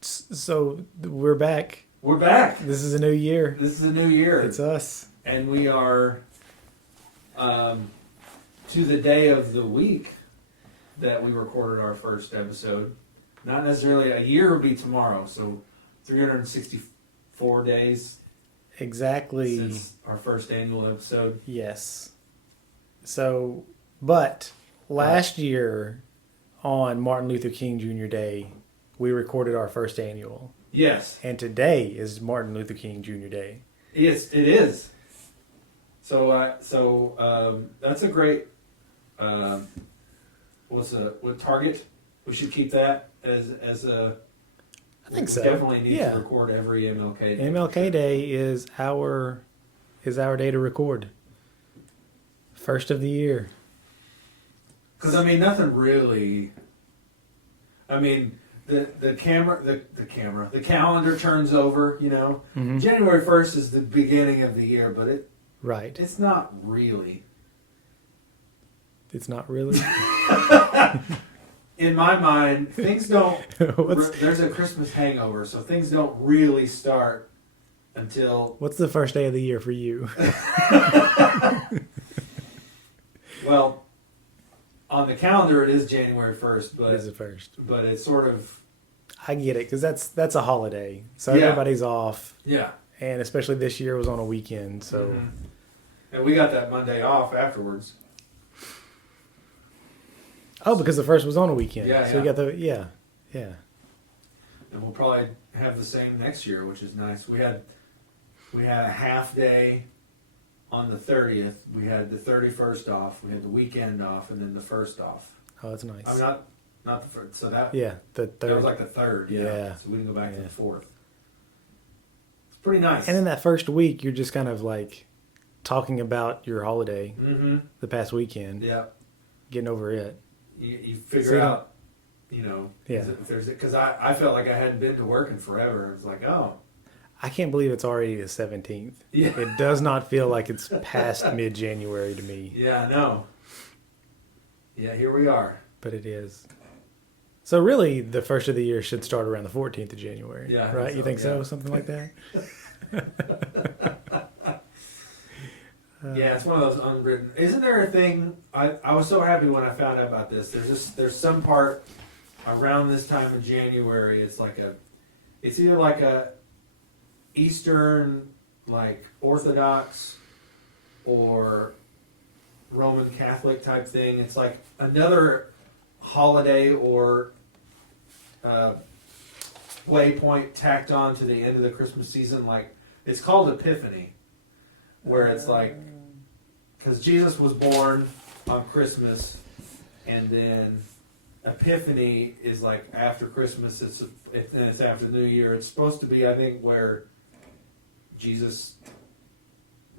So we're back. We're back. This is a new year. This is a new year. It's us. And we are to the day of the week that we recorded our first episode. Not necessarily a year would be tomorrow, so 364 days Exactly. since our first annual episode. Yes. So, but last year on Martin Luther King Jr. Day, we recorded our first annual. Yes. And today is Martin Luther King Jr. Day. Yes, it is. So that's a great. What target? We should keep that as a. I think we so. Definitely need Yeah. to record every MLK. MLK Day is our day to record. First of the year. Because I mean, nothing really. I mean, the calendar turns over. You know, Mm-hmm. January 1st is the beginning of the year, but Right. it's not really. It's not really. In my mind, things don't. What's There's a Christmas hangover, so things don't really start until. What's the first day of the year for you? Well, on the calendar it is January 1st, What is but the first? it's sort of I get it because that's a holiday, so Yeah. everybody's off, yeah. and especially this year was on a weekend. So Mhm. And we got that Monday off afterwards. because the first was on a weekend. Yeah, So we yeah. got the yeah. And we'll probably have the same next year, which is nice. We had a half day on the 30th. We had the 31st off. We had the weekend off, and then the first off. Oh, that's nice. I'm not the first. So that Yeah, the that third. was like the third. Yeah. Yeah. So we didn't go back to Yeah. the fourth. It's pretty nice. And in that first week, you're just kind of like talking about your holiday, Mm-hmm. the past weekend, Yeah. getting over it. You figure So you don't- out, Yeah. if there's because I felt like I hadn't been to work in forever. It's like, oh, I can't believe it's already the 17th. yeah, It does not feel like it's past mid-January to me, yeah, I know. Yeah, here we are. but it is. So really, the first of the year should start around the 14th of January. Yeah, I right? think You so, think so? yeah. Something like that. Yeah, it's one of those unwritten. Isn't there a thing? I was so happy when I found out about this. There's some part around this time of January. It's either like a Eastern, like Orthodox, or Roman Catholic type thing. It's like another holiday or waypoint tacked on to the end of the Christmas season. Like it's called Epiphany, where it's like because Jesus was born on Christmas, and then Epiphany is like after Christmas. It's after New Year. It's supposed to be, I think, where Jesus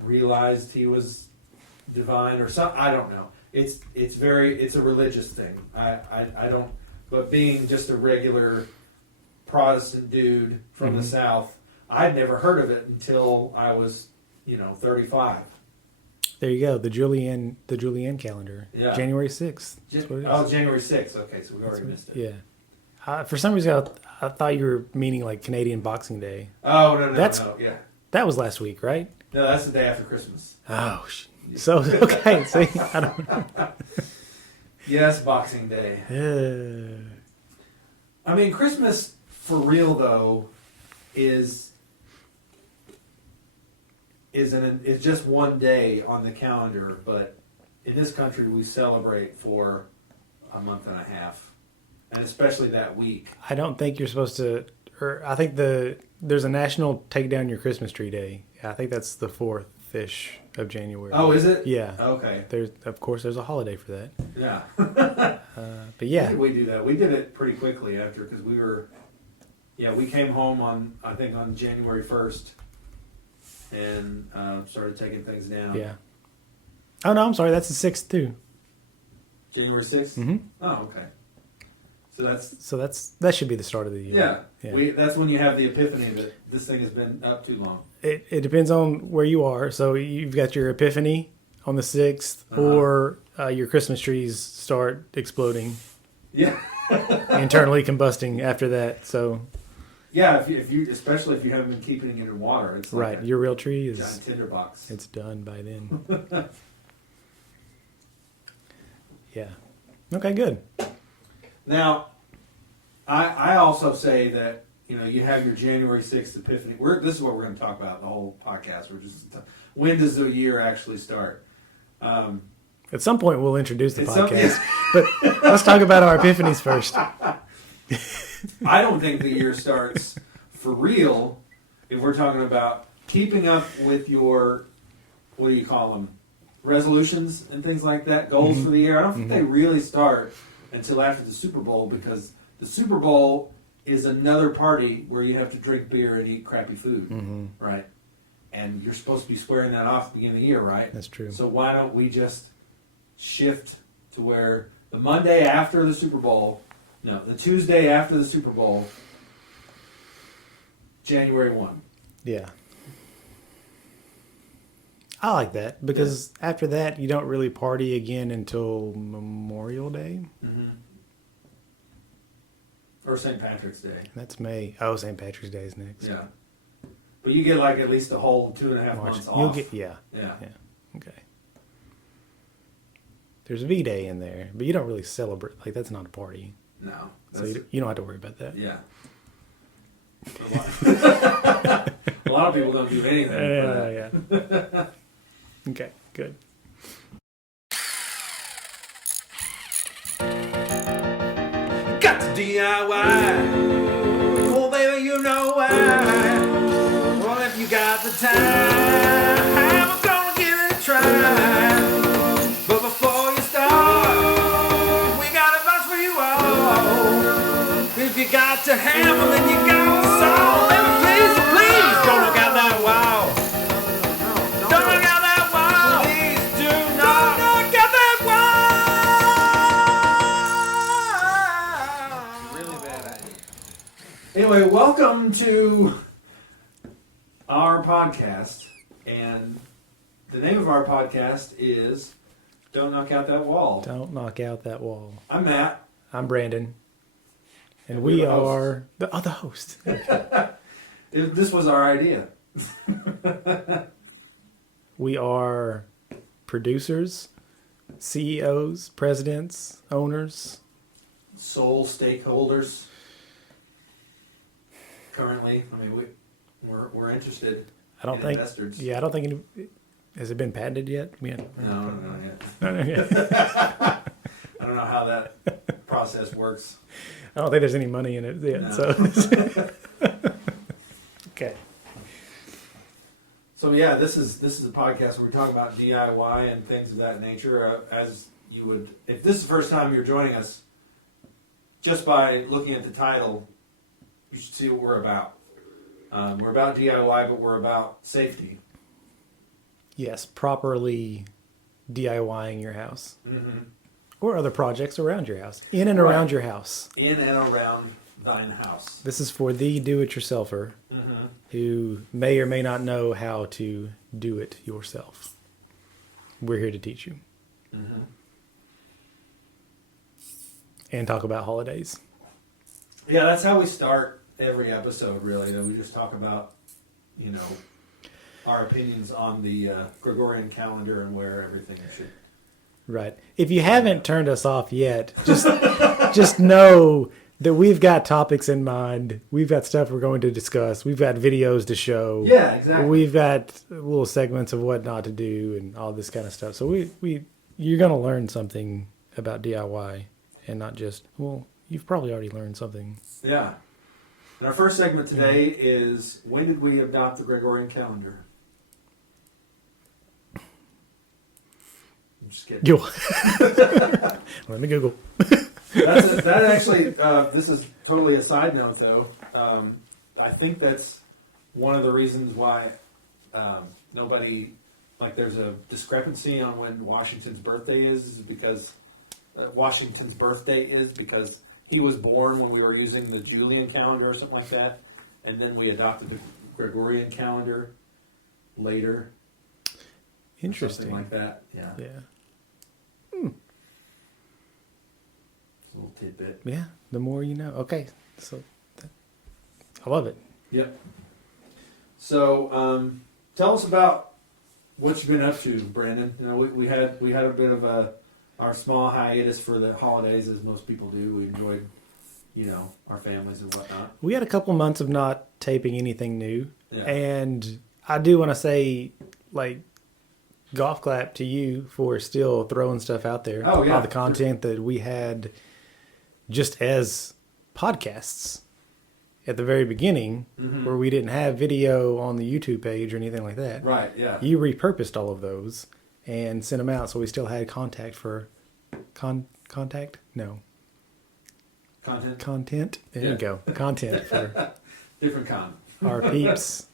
realized he was divine or something. I don't know. It's a religious thing. I don't. But being just a regular Protestant dude from the Mhm. South, I'd never heard of it until I was 35. There you go. The Julian calendar. Yeah. January 6th. That's what it is. January 6th. Okay, so we already missed it. Yeah. For some reason, I thought you were meaning like Canadian Boxing Day. Oh no, yeah. That was last week, right? No, that's the day after Christmas. Oh, so okay. See, I don't. Yes, Boxing Day. I mean, Christmas for real though is just one day on the calendar, but in this country we celebrate for a month and a half, and especially that week. I don't think you're supposed to. Or I think there's a national take down your Christmas tree day. I think that's the 4th-ish of January. Oh, is it? Yeah. Okay. There's a holiday for that. Yeah. But yeah. We do that. We did it pretty quickly after because we came home on January 1st and started taking things down. Yeah. Oh no, I'm sorry. That's the 6th too. January 6th? Mm-hmm. Oh, okay. So That should be the start of the year. yeah. That's when you have the epiphany that this thing has been up too long. It depends on where you are. So you've got your epiphany on the 6th, Uh-huh. or your Christmas trees start exploding, Yeah. internally combusting after that. So Yeah, if you especially if you haven't been keeping it in water, it's like Right. a Your real tree is giant tinderbox. it's done by then. Yeah. Okay, good. Now, I also say that you have your January 6th Epiphany. This is what we're going to talk about the whole podcast. When does the year actually start? At some point we'll introduce the At some- podcast. But let's talk about our epiphanies first. I don't think the year starts for real if we're talking about keeping up with your, what do you call them, resolutions and things like that, goals for the year. I don't think they really start until after the Super Bowl, because the Super Bowl is another party where you have to drink beer and eat crappy food, right? And you're supposed to be squaring that off at the beginning of the year, right? That's true. So why don't we just shift to where the Monday after the Super Bowl, no, the Tuesday after the Super Bowl, January 1. Yeah. I like that because after that you don't really party again until Memorial Day. Mm-hmm. Or St. Patrick's Day. That's May. Oh, St. Patrick's Day is next. Yeah. But you get like at least a whole 2.5 months off. You'll get yeah. Yeah. Okay. There's V Day in there, but you don't really celebrate. Like that's not a party, No. so you don't have to worry about that. Yeah. A lot of people don't do anything. Yeah. Okay. Good. Got to DIY. Oh, baby, you know why. Well, if you got the time, I'm gonna give it a try. But before you start, we got advice for you all. If you got to hammer, then you got to saw. Baby, please, don't look out that wall. Don't look out that wall. Please do not look out that wall. Really bad idea. Anyway, welcome to our podcast, and the name of our podcast is Don't Knock Out That Wall. Don't knock out that wall. I'm Matt. I'm Brandon, and we're we the hosts. are the host. This was our idea. We are producers, CEOs, presidents, owners. Sole stakeholders. Currently, I mean, we're interested. I don't in think. investors. Yeah, I don't think. Has it been patented yet? Yeah. No, not yet. I I don't know how that process works. don't think there's any money in it yet. No. So. Okay. So yeah, this is a podcast where we talk about DIY and things of that nature. As you would, if this is the first time you're joining us, just by looking at the title, you should see what we're about. We're about DIY, but we're about safety. Yes, properly DIYing your house Mm-hmm. or other projects around your house, in and around your house. In and around thine house. This is for the do-it-yourselfer Mm-hmm. who may or may not know how to do it yourself. We're here to teach you Mm-hmm. and talk about holidays. Yeah, that's how we start every episode, really. That we just talk about, our opinions on the Gregorian calendar and where everything should. Right. If you haven't turned us off yet, just know that we've got topics in mind. We've got stuff we're going to discuss. We've got videos to show. Yeah, exactly. We've got little segments of what not to do and all this kind of stuff. So you're going to learn something about DIY and not just, well, you've probably already learned something. Yeah. And our first segment today is, when did we adopt the Gregorian calendar? I'm just kidding. Yo. Let me Google. That actually, this is totally a side note, though. I think that's one of the reasons why nobody, there's a discrepancy on when Washington's birthday is because Washington's birthday is because he was born when we were using the Julian calendar or something like that, and then we adopted the Gregorian calendar later. Interesting. Something like that, yeah. Yeah. It's a little tidbit. Yeah. The more you know. Okay. So I love it. Yep. So, tell us about what you've been up to, Brandon. You know, we had a bit of our small hiatus for the holidays, as most people do. We enjoyed, our families and whatnot. We had a couple months of not taping anything new. Yeah. And I do want to say, like, golf clap to you for still throwing stuff out there. Oh, yeah. All the content that we had just as podcasts at the very beginning, where we didn't have video on the YouTube page or anything like that. Right, yeah. You repurposed all of those and sent them out, so we still had contact for contact? No. Content. There you go. Content for Different con. our peeps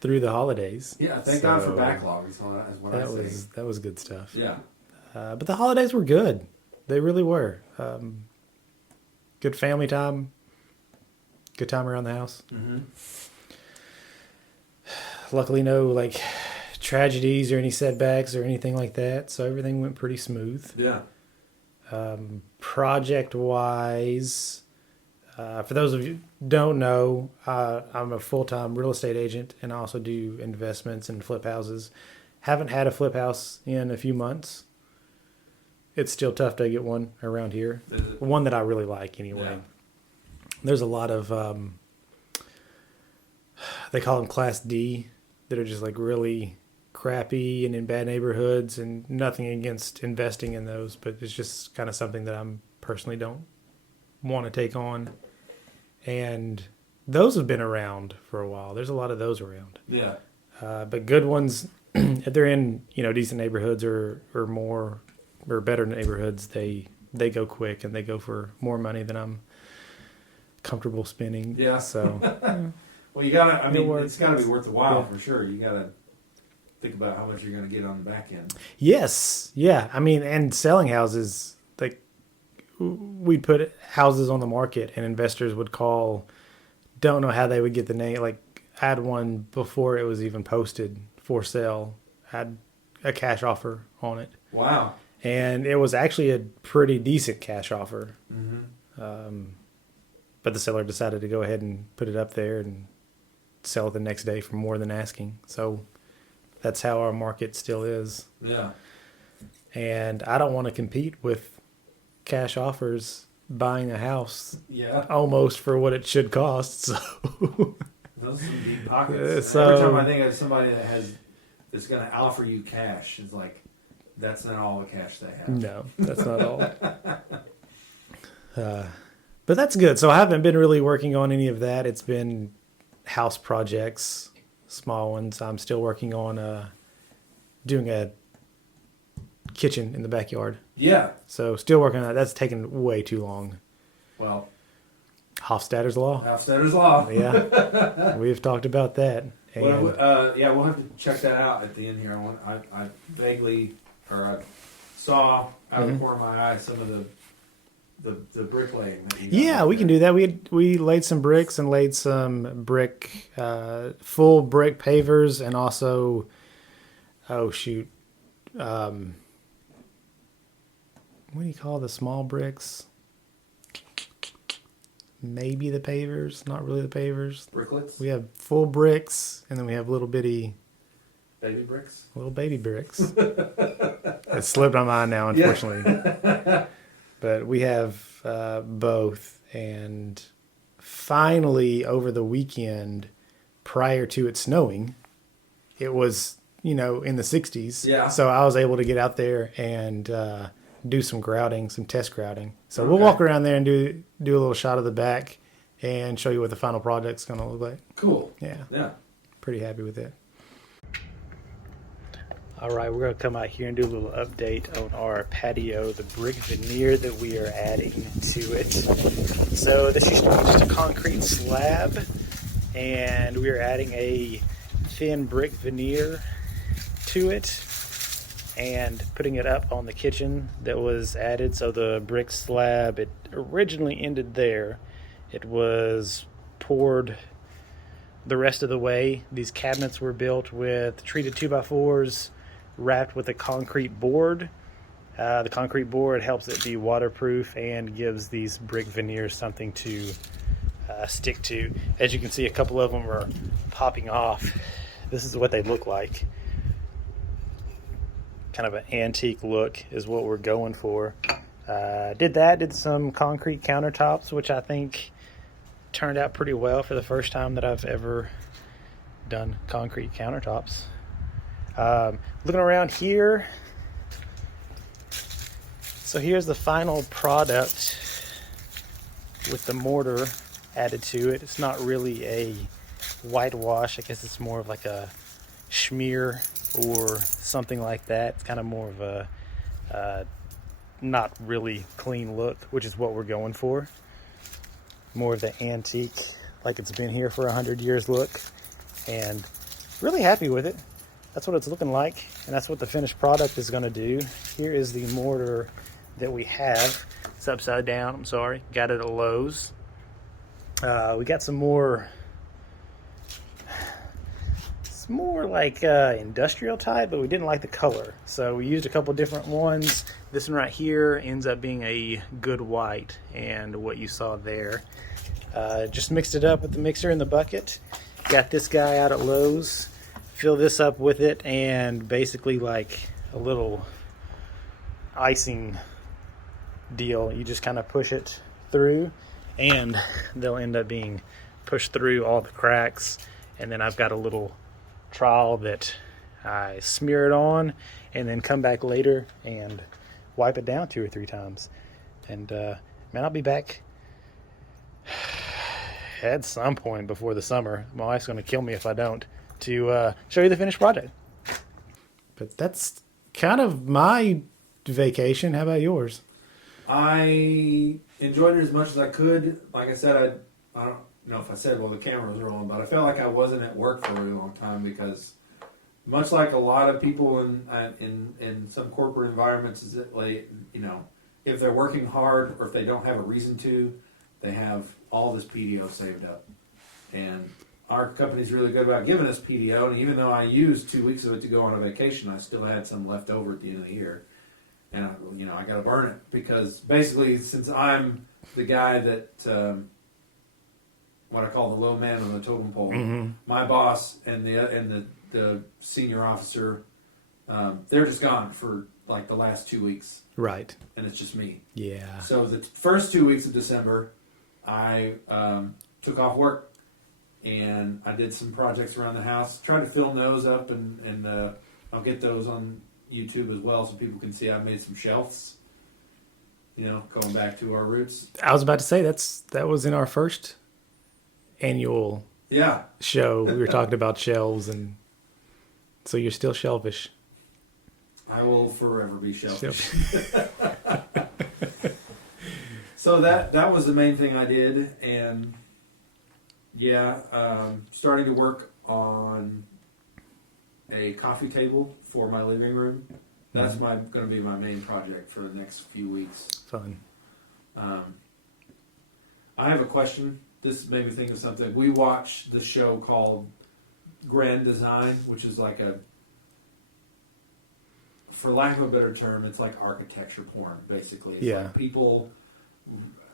through the holidays. Yeah, thank God for backlog is what I say. That was good stuff. Yeah. But the holidays were good. They really were. Good family time. Good time around the house. Mm-hmm. Luckily, no tragedies or any setbacks or anything like that. So everything went pretty smooth. Yeah. Project wise, for those of you who don't know, I'm a full-time real estate agent and I also do investments and flip houses. Haven't had a flip house in a few months. It's still tough to get one around here. One that I really like anyway. Yeah. There's a lot of, they call them Class D, that are just really crappy and in bad neighborhoods, and nothing against investing in those, but it's just kind of something that I'm personally don't want to take on. And those have been around for a while. There's a lot of those around. Yeah. But good ones, if they're in, decent neighborhoods or more or better neighborhoods, they go quick and they go for more money than I'm comfortable spending. Yeah. So well, you gotta. It's gotta be worth the while Yeah. for sure. You gotta think about how much you're gonna get on the back end. Yes. Yeah. And selling houses, we'd put houses on the market and investors would call, don't know how they would get the name. I had one before it was even posted for sale, had a cash offer on it. Wow. And it was actually a pretty decent cash offer. Mm-hmm. But the seller decided to go ahead and put it up there and sell it the next day for more than asking. So that's how our market still is. Yeah. And I don't want to compete with cash offers buying a house Yeah. almost for what it should cost. So Those are some deep pockets. So- Every time I think of somebody that's going to offer you cash, it's like, that's not all the cash they have. no, that's not all. But that's good. So I haven't been really working on any of that. It's been house projects, small ones. I'm still working on doing a kitchen in the backyard. Yeah. So still working on that. That's taken way too long. Well, Hofstadter's Law. Hofstadter's Law. Yeah. We've talked about that. And Well, yeah, we'll have to check that out at the end here. I vaguely, or I saw out of the corner of my eye some of the bricklaying. That you got yeah, out we there. can do that. We laid some bricks and laid some full brick pavers, and also, what do you call the small bricks? Maybe the pavers, not really the pavers. Bricklets? We have full bricks, and then we have little baby bricks? little baby bricks. It slipped my mind now, unfortunately. But we have both. And finally, over the weekend, prior to it snowing, it was, in the 60s. Yeah. So I was able to get out there and do some grouting, some test grouting. So we'll Okay. walk around there and do a little shot of the back and show you what the final project's going to look like. Cool. Yeah. Yeah. Pretty happy with it. All right, we're going to come out here and do a little update on our patio, the brick veneer that we are adding to it. So this used to be just a concrete slab, and we are adding a thin brick veneer to it and putting it up on the kitchen that was added. So the brick slab, it originally ended there. It was poured the rest of the way. These cabinets were built with treated 2x4s wrapped with a concrete board. The concrete board helps it be waterproof and gives these brick veneers something to stick to. As you can see, a couple of them are popping off. This is what they look like. Kind of an antique look is what we're going for. Did some concrete countertops, which I think turned out pretty well for the first time that I've ever done concrete countertops. Looking around here, so here's the final product with the mortar added to it. It's not really a whitewash. I guess it's more of like a schmear or something like that. It's kind of more of a not really clean look, which is what we're going for. More of the antique, like it's been here for 100 years look, and really happy with it. That's what it's looking like, and that's what the finished product is going to do. Here is the mortar that we have. It's upside down, I'm sorry. Got it at Lowe's. We got some more, it's more like industrial type, but we didn't like the color. So we used a couple different ones. This one right here ends up being a good white, and what you saw there. Just mixed it up with the mixer in the bucket. Got this guy out at Lowe's. Fill this up with it, and basically like a little icing deal. You just kind of push it through, and they'll end up being pushed through all the cracks. And then I've got a little trowel that I smear it on, and then come back later and wipe it down 2 or 3 times. And man, I'll be back at some point before the summer. My wife's going to kill me if I don't, to show you the finished project. But that's kind of my vacation. How about yours? I enjoyed it as much as I could. Like I said, I don't know if I said while the camera was rolling, but I felt like I wasn't at work for a really long time because, much like a lot of people in some corporate environments, is that, like, you know, if they're working hard or if they don't have a reason to, they have all this PDO saved up. And our company's really good about giving us PDO, and even though I used 2 weeks of it to go on a vacation, I still had some left over at the end of the year. And I got to burn it because basically, since I'm the guy that what I call the low man on the totem pole, my boss and the senior officer, they're just gone for like the last 2 weeks, Right. and it's just me. Yeah. So the first 2 weeks of December, I took off work and I did some projects around the house. Tried to film those up, and I'll get those on YouTube as well so people can see I made some shelves. You know, going back to our roots. I was about to say that was in our first annual Yeah. show. We were talking about shelves, and so you're still shelfish. I will forever be shelfish. So that was the main thing I did, and starting to work on a coffee table for my living room. That's going to be my main project for the next few weeks. Fun. I have a question. This made me think of something. We watched the show called Grand Design, which is like for lack of a better term, it's like architecture porn, basically. It's like people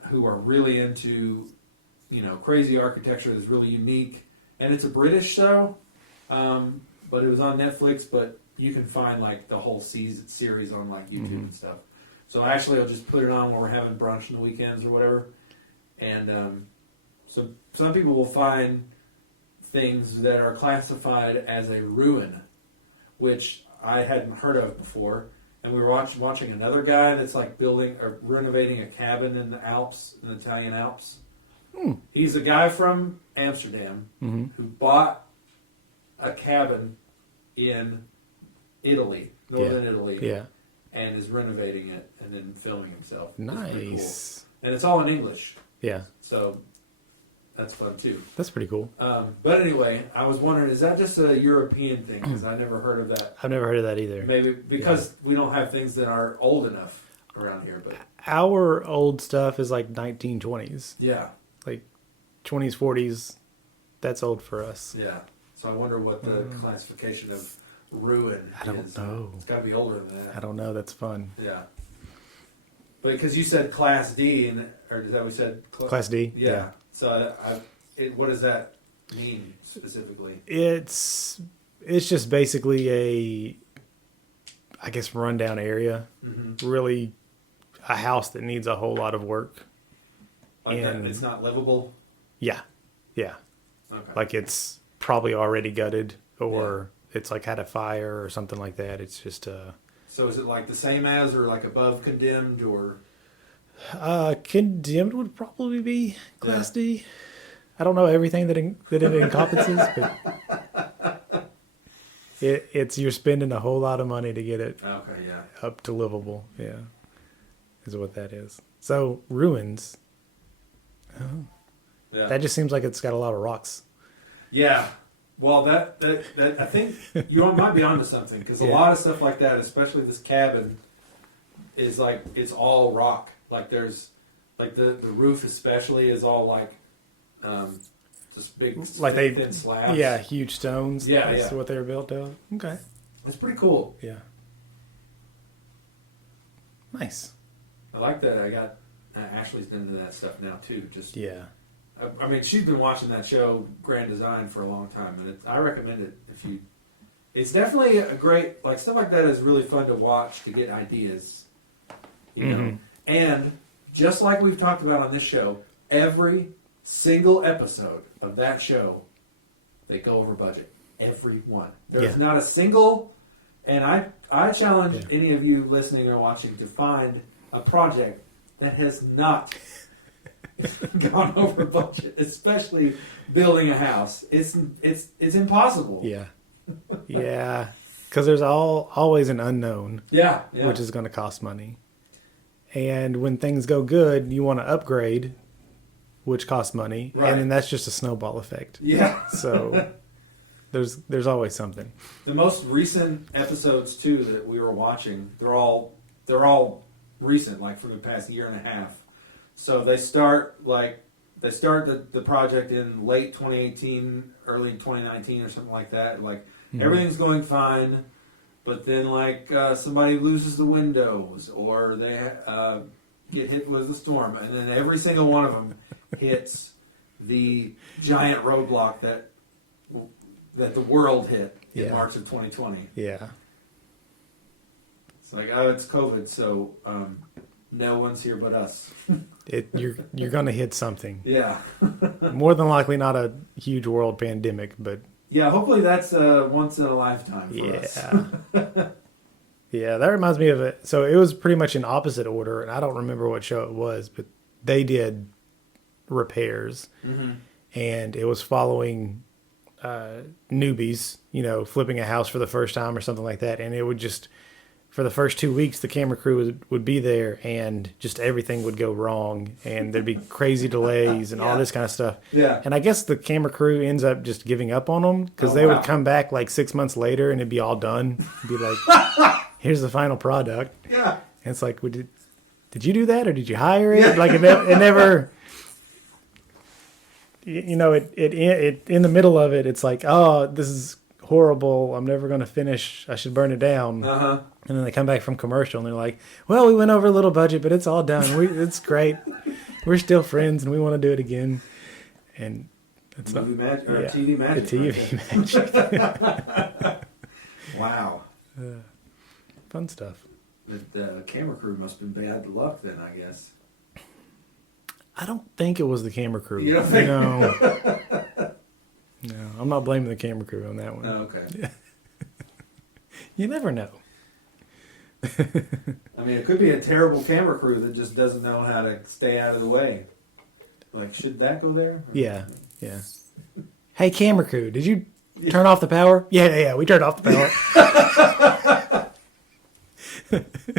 who are really into, crazy architecture that's really unique. And it's a British show, but it was on Netflix, but you can find like the whole series on like YouTube and stuff. So actually I'll just put it on when we're having brunch on the weekends or whatever. And so some people will find things that are classified as a ruin, which I hadn't heard of before. And we were watching another guy that's like building or renovating a cabin in the Alps, in the Italian Alps. He's a guy from Amsterdam who bought a cabin in Italy, northern Italy, and is renovating it and then filming himself. Nice. Cool. And it's all in English. Yeah. So that's fun too. That's pretty cool. But anyway, I was wondering, is that just a European thing? Because I never heard of that. I've never heard of that either. Maybe because we don't have things that are old enough around here. But our old stuff is like 1920s. Yeah. Like 20s, 40s. That's old for us. Yeah. So I wonder what the classification of ruin is. I don't know. It's got to be older than that. I don't know. That's fun. Yeah. because you said Class D, or is that what we said? Class D. Yeah. So what does that mean specifically? It's just basically I guess, rundown area. Mm-hmm. Really, a house that needs a whole lot of work. Like that, And- it's not livable. Yeah, yeah. Okay. Like it's probably already gutted, or it's like had a fire or something like that. It's just So is it like the same as, or like above condemned, or? condemned would probably be Class D. I don't know everything that it encompasses, but it's you're spending a whole lot of money to get it Okay, yeah. up to livable. Yeah, is what that is. So ruins. Yeah. That just seems like it's got a lot of rocks. Yeah. Well, that I think you might be onto something, because a Yeah. lot of stuff like that, especially this cabin, is like it's all rock. Like there's like the roof especially is all like just big Like thin slabs. Yeah, huge stones. Yeah, That's yeah. what they're built of. Okay. It's pretty cool. Yeah. Nice. I like that. I got Ashley's into that stuff now too. Just Yeah. I mean, she's been watching that show Grand Design for a long time, and I recommend it if you. It's definitely a great, like, stuff like that is really fun to watch to get ideas, you know. Mhm. And just like we've talked about on this show, every single episode of that show, they go over budget. Every one. There's Yeah. not a single, and I challenge Yeah. any of you listening or watching to find a project that has not gone over budget, especially building a house. It's impossible. Yeah. Yeah. Because there's always an unknown, Yeah. which is going to cost money. And when things go good, you want to upgrade, which costs money. Right. And then that's just a snowball effect. yeah. So there's always something. The most recent episodes too that we were watching, they're all recent, like from the past year and a half. So they start the project in late 2018, early 2019 or something like that. Like everything's going fine, but then like somebody loses the windows, or they get hit with a storm, and then every single one of them hits the giant roadblock that the world hit in Yeah. March of 2020. Yeah. It's like, oh, it's COVID, so no one's here but us. You're going to hit something. Yeah. More than likely not a huge world pandemic, but Yeah, hopefully that's once in a lifetime for us. yeah. Yeah, that reminds me of it. So it was pretty much in opposite order, and I don't remember what show it was, but they did repairs, Mm-hmm. and it was following newbies, flipping a house for the first time or something like that. And it would just, for the first 2 weeks, the camera crew would be there, and just everything would go wrong, and there'd be crazy delays and all Yeah. this kind of stuff. Yeah. And I guess the camera crew ends up just giving up on them, because Oh, they wow. would come back like 6 months later and it'd be all done. It'd be like, here's the final product. Yeah. And it's like, did you do that, or did you hire it? Yeah. Like it never, it in the middle of it, it's like, oh, this is horrible. I'm never going to finish. I should burn it down. Uh-huh. And then they come back from commercial and they're like, well, we went over a little budget, but it's all done. It's great. We're still friends and we want to do it again. And it's not, Movie magic, or yeah, TV magic. the TV magic. magic. Wow. Fun stuff. The camera crew must have been bad luck then, I guess. I don't think it was the camera crew. You don't think? No. No, I'm not blaming the camera crew on that one. Oh, okay. You never know. I mean, it could be a terrible camera crew that just doesn't know how to stay out of the way. Like, should that go there? Yeah, yeah. Hey, camera crew, did you turn off the power? Yeah, we turned off the power. You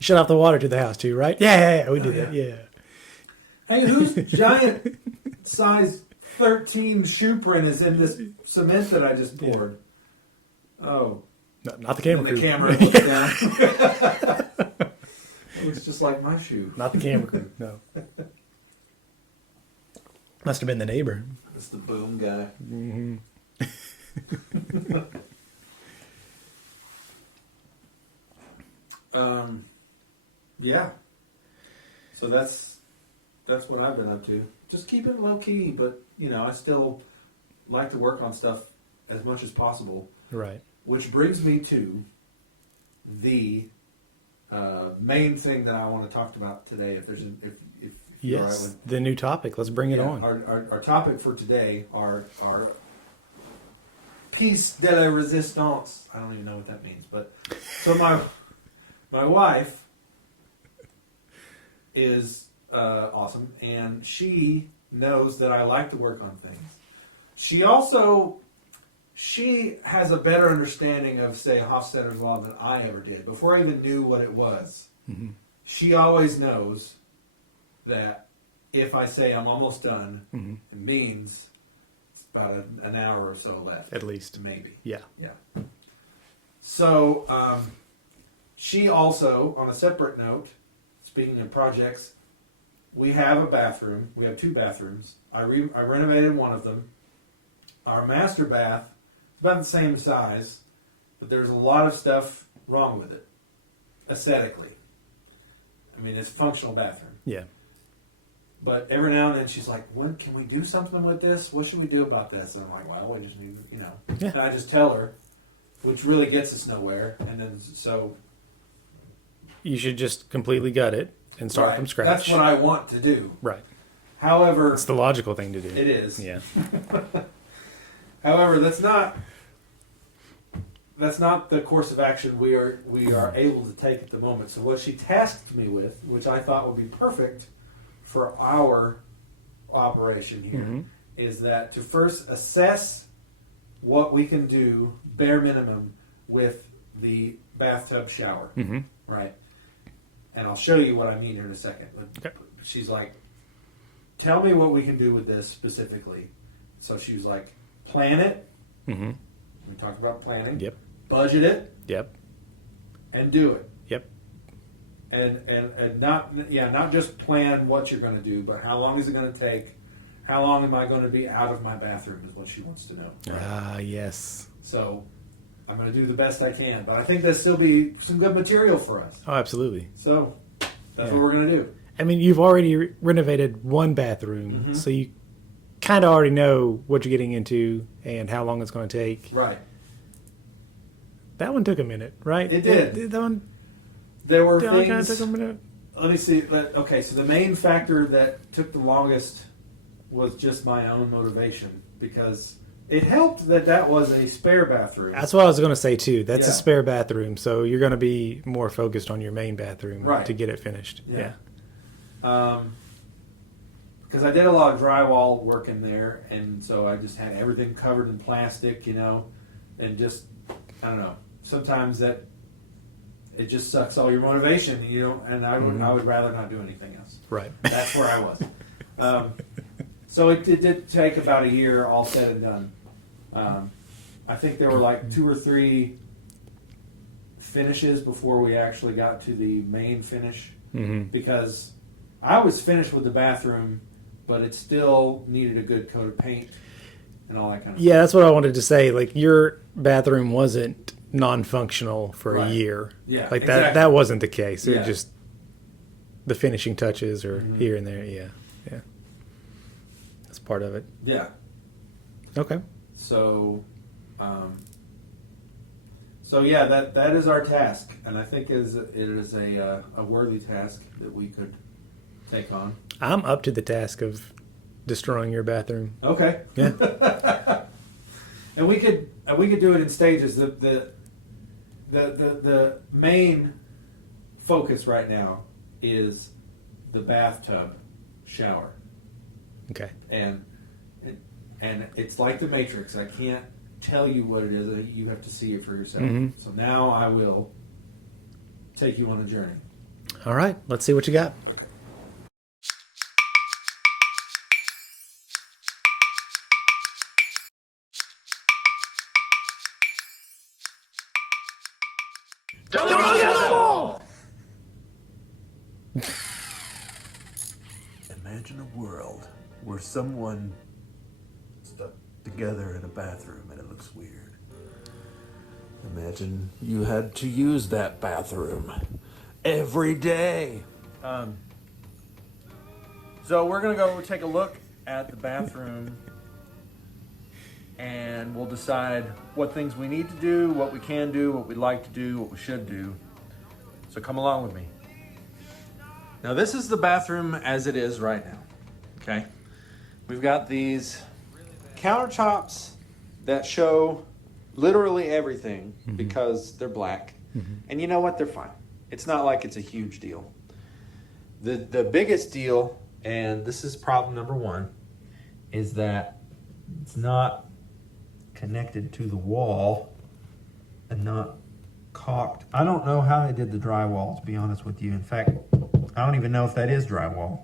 shut off the water to the house too, right? Yeah, we did that. Yeah. Hey, whose giant size 13 shoe print is in this cement that I just poured? Oh, No, not the camera and the crew. camera looks down. It was just like my shoe. Not the camera crew. No. Must have been the neighbor. It's the boom guy. Mm-hmm. Yeah. So that's what I've been up to. Just keep it low key, but I still like to work on stuff as much as possible. Right. Which brings me to the main thing that I want to talk about today. If you're all right Yes, with- the new topic. Let's bring it on. Our topic for today are piece de la resistance. I don't even know what that means, but so my wife is awesome, and she knows that I like to work on things. She has a better understanding of, say, Hofstadter's Law than I ever did. Before I even knew what it was, Mm-hmm. she always knows that if I say I'm almost done, Mm-hmm. it means it's about an hour or so left. At least. Maybe. Yeah. Yeah. So, she also, on a separate note, speaking of projects, we have a bathroom. We have 2 bathrooms. I renovated one of them. Our master bath is about the same size, but there's a lot of stuff wrong with it, aesthetically. I mean, it's a functional bathroom. Yeah. But every now and then she's like, "When can we do something with this? What should we do about this?" And I'm like, "Well, we just need, Yeah. And I just tell her, which really gets us nowhere. And then so You should just completely gut it and start right, from scratch. That's what I want to do. Right. However, It's the logical thing to do. it is. Yeah. However, that's not the course of action we are able to take at the moment. So what she tasked me with, which I thought would be perfect for our operation here, Mm-hmm. is that to first assess what we can do bare minimum with the bathtub shower, Mm-hmm. right? And I'll show you what I mean here in a second. Okay. She's like, "Tell me what we can do with this specifically." So she was like, "Plan it." Mm-hmm. We talked about planning. Yep. Budget it Yep. and do it. Yep. And not just plan what you're going to do, but how long is it going to take? How long am I going to be out of my bathroom is what she wants to know. Ah, yes. So I'm going to do the best I can, but I think there'll still be some good material for us. Oh, absolutely. So that's Yeah. what we're going to do. I mean, you've already renovated one bathroom, Mm-hmm. so you kind of already know what you're getting into and how long it's going to take. Right. That one took a minute, right? It did. That one There were kind of things. took a minute. Let me see. Okay, so the main factor that took the longest was just my own motivation, because it helped that was a spare bathroom. That's what I was going to say too. That's a Yeah. spare bathroom, so you're going to be more focused on your main bathroom Right. to get it finished. Yeah. Because I did a lot of drywall work in there, and so I just had everything covered in plastic, and just, I don't know. Sometimes that it just sucks all your motivation, and I would rather not do anything else. Right. That's where I was. So it did take about a year, all said and done. I think there were like 2 or 3 finishes before we actually got to the main finish, Mm-hmm. because I was finished with the bathroom, but it still needed a good coat of paint and all that kind of Yeah, that's what I wanted to say. Like, your bathroom wasn't non-functional for Right. a year. Yeah, Like exactly. that wasn't the case. It Yeah. was just the finishing touches or Mhm. here and there. Yeah. Yeah. That's part of it. Yeah. Okay. So, yeah, that is our task, and I think it is a worthy task that we could take on. I'm up to the task of destroying your bathroom. Okay. Yeah. And we could do it in stages. The main focus right now is the bathtub shower, Okay. and it's like the Matrix. I can't tell you what it is. You have to see it for yourself. Mhm. So now I will take you on a journey. All right. Let's see what you got. Imagine a world where someone stuck together in a bathroom and it looks weird. Imagine you had to use that bathroom every day. So we're gonna go take a look at the bathroom, and we'll decide what things we need to do, what we can do, what we'd like to do, what we should do. So come along with me. Now this is the bathroom as it is right now, okay? We've got these countertops that show literally everything because they're black. And you know what? They're fine. It's not like it's a huge deal. The biggest deal, and this is problem number one, is that it's not connected to the wall and not caulked. I don't know how they did the drywall, to be honest with you. In fact, I don't even know if that is drywall.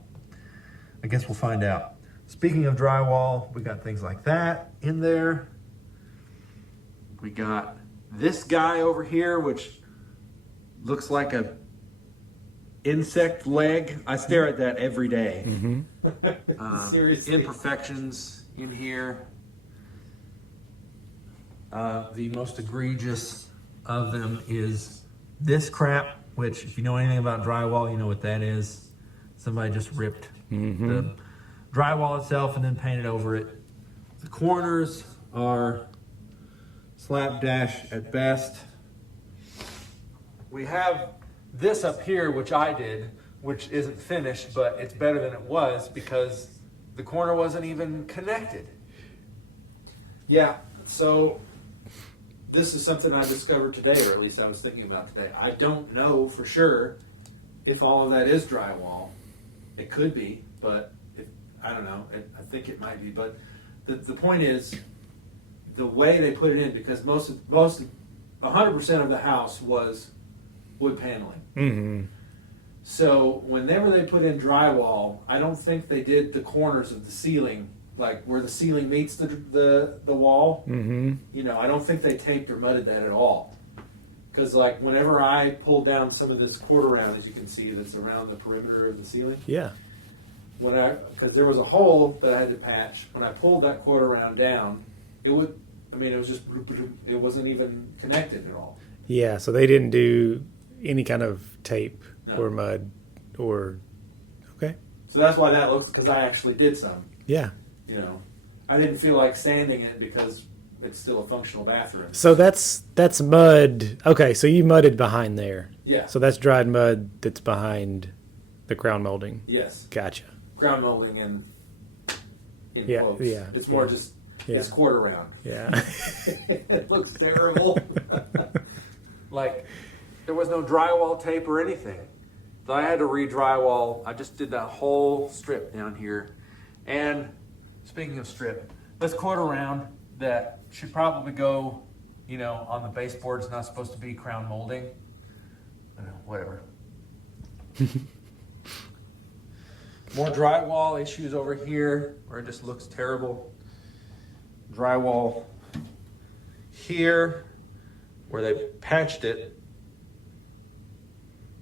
I guess we'll find out. Speaking of drywall, we got things like that in there. We got this guy over here, which looks like a insect leg. I stare at that every day. Seriously. Imperfections in here. The most egregious of them is this crap, which if you know anything about drywall, you know what that is. Somebody just ripped the drywall itself and then painted over it. The corners are slapdash at best. We have this up here, which I did, which isn't finished, but it's better than it was because the corner wasn't even connected. Yeah, so this is something I discovered today, or at least I was thinking about today. I don't know for sure if all of that is drywall. It could be, but I don't know. I think it might be. But the point is, the way they put it in, because most 100% of the house was wood paneling. So whenever they put in drywall, I don't think they did the corners of the ceiling, like where the ceiling meets the wall. You know, I don't think they taped or mudded that at all. Because like whenever I pulled down some of this quarter round, as you can see, that's around the perimeter of the ceiling. Yeah. Because there was a hole that I had to patch. When I pulled that quarter round down, it was just, it wasn't even connected at all. Yeah, so they didn't do any kind of tape No. or mud or... Okay. So that's why that looks, because I actually did some. Yeah. You know, I didn't feel like sanding it because it's still a functional bathroom. So that's mud. Okay, so you mudded behind there. Yeah. So that's dried mud that's behind the crown molding. Yes. Gotcha. Ground molding in Yeah, quotes. yeah, It's more yeah. just Yeah. it's quarter round. Yeah. It looks terrible. Like, there was no drywall tape or anything. So I had to re-drywall. I just did that whole strip down here. And speaking of strip, this quarter round that should probably go, you know, on the baseboard. It's not supposed to be crown molding. I don't know, whatever. More drywall issues over here where it just looks terrible. Drywall here where they patched it.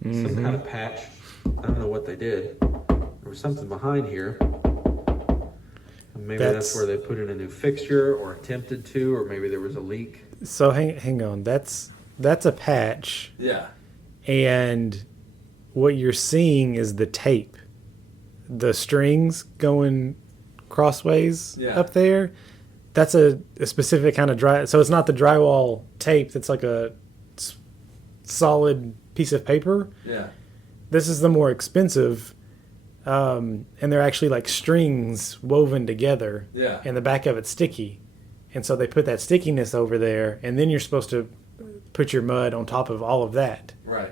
Some kind of patch. I don't know what they did. There was something behind here. And maybe that's where they put in a new fixture or attempted to, or maybe there was a leak. So hang on. That's a patch, Yeah. and what you're seeing is the tape, the strings going crossways Yeah. up there. That's a specific kind of dry. So it's not the drywall tape. That's like a solid piece of paper. Yeah. This is the more expensive, and they're actually like strings woven together. Yeah. And the back of it's sticky, and so they put that stickiness over there, and then you're supposed to put your mud on top of all of that. Right.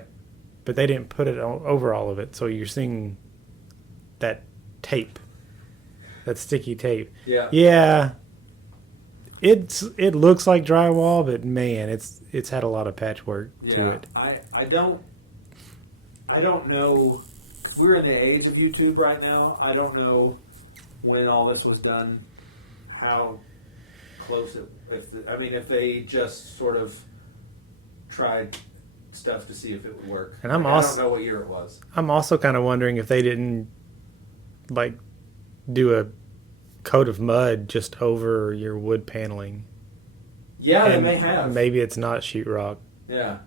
But they didn't put it over all of it, so you're seeing that tape, that sticky tape. Yeah. Yeah. It looks like drywall, but man, it's had a lot of patchwork to Yeah. it. I don't know. We're in the age of YouTube right now. I don't know when all this was done, how close it. If they just sort of tried stuff to see if it would work. And I'm I also- don't know what year it was. I'm also kind of wondering if they didn't like do a coat of mud just over your wood paneling. Yeah, they And may have. Maybe it's not sheetrock. Yeah.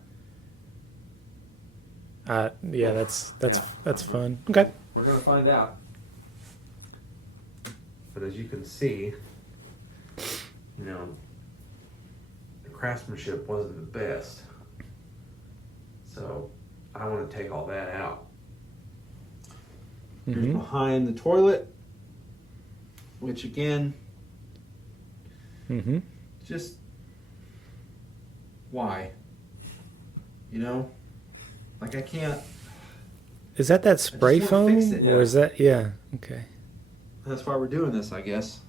Yeah, that's Yeah. fun. Okay. We're gonna find out. but as you can see, you know, the craftsmanship wasn't the best. So I want to take all that out. Here's Mhm. behind the toilet, which again, Mhm. just why? You know, like I can't. Is that spray wanna foam, fix it, yeah. or is that? Yeah. Okay. That's why we're doing this, I guess.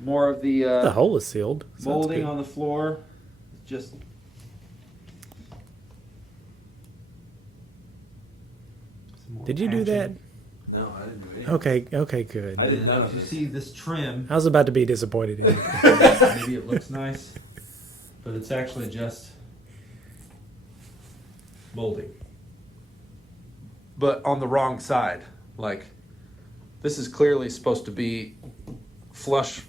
More of the The hole is sealed. So that's molding good. on the floor. Just some more Did you do patching. that? No, I didn't do anything. Okay. Okay. Good. I didn't know. You see this trim? I was about to be disappointed in you. Maybe it looks nice, but it's actually just molding. But on the wrong side. Like, this is clearly supposed to be flush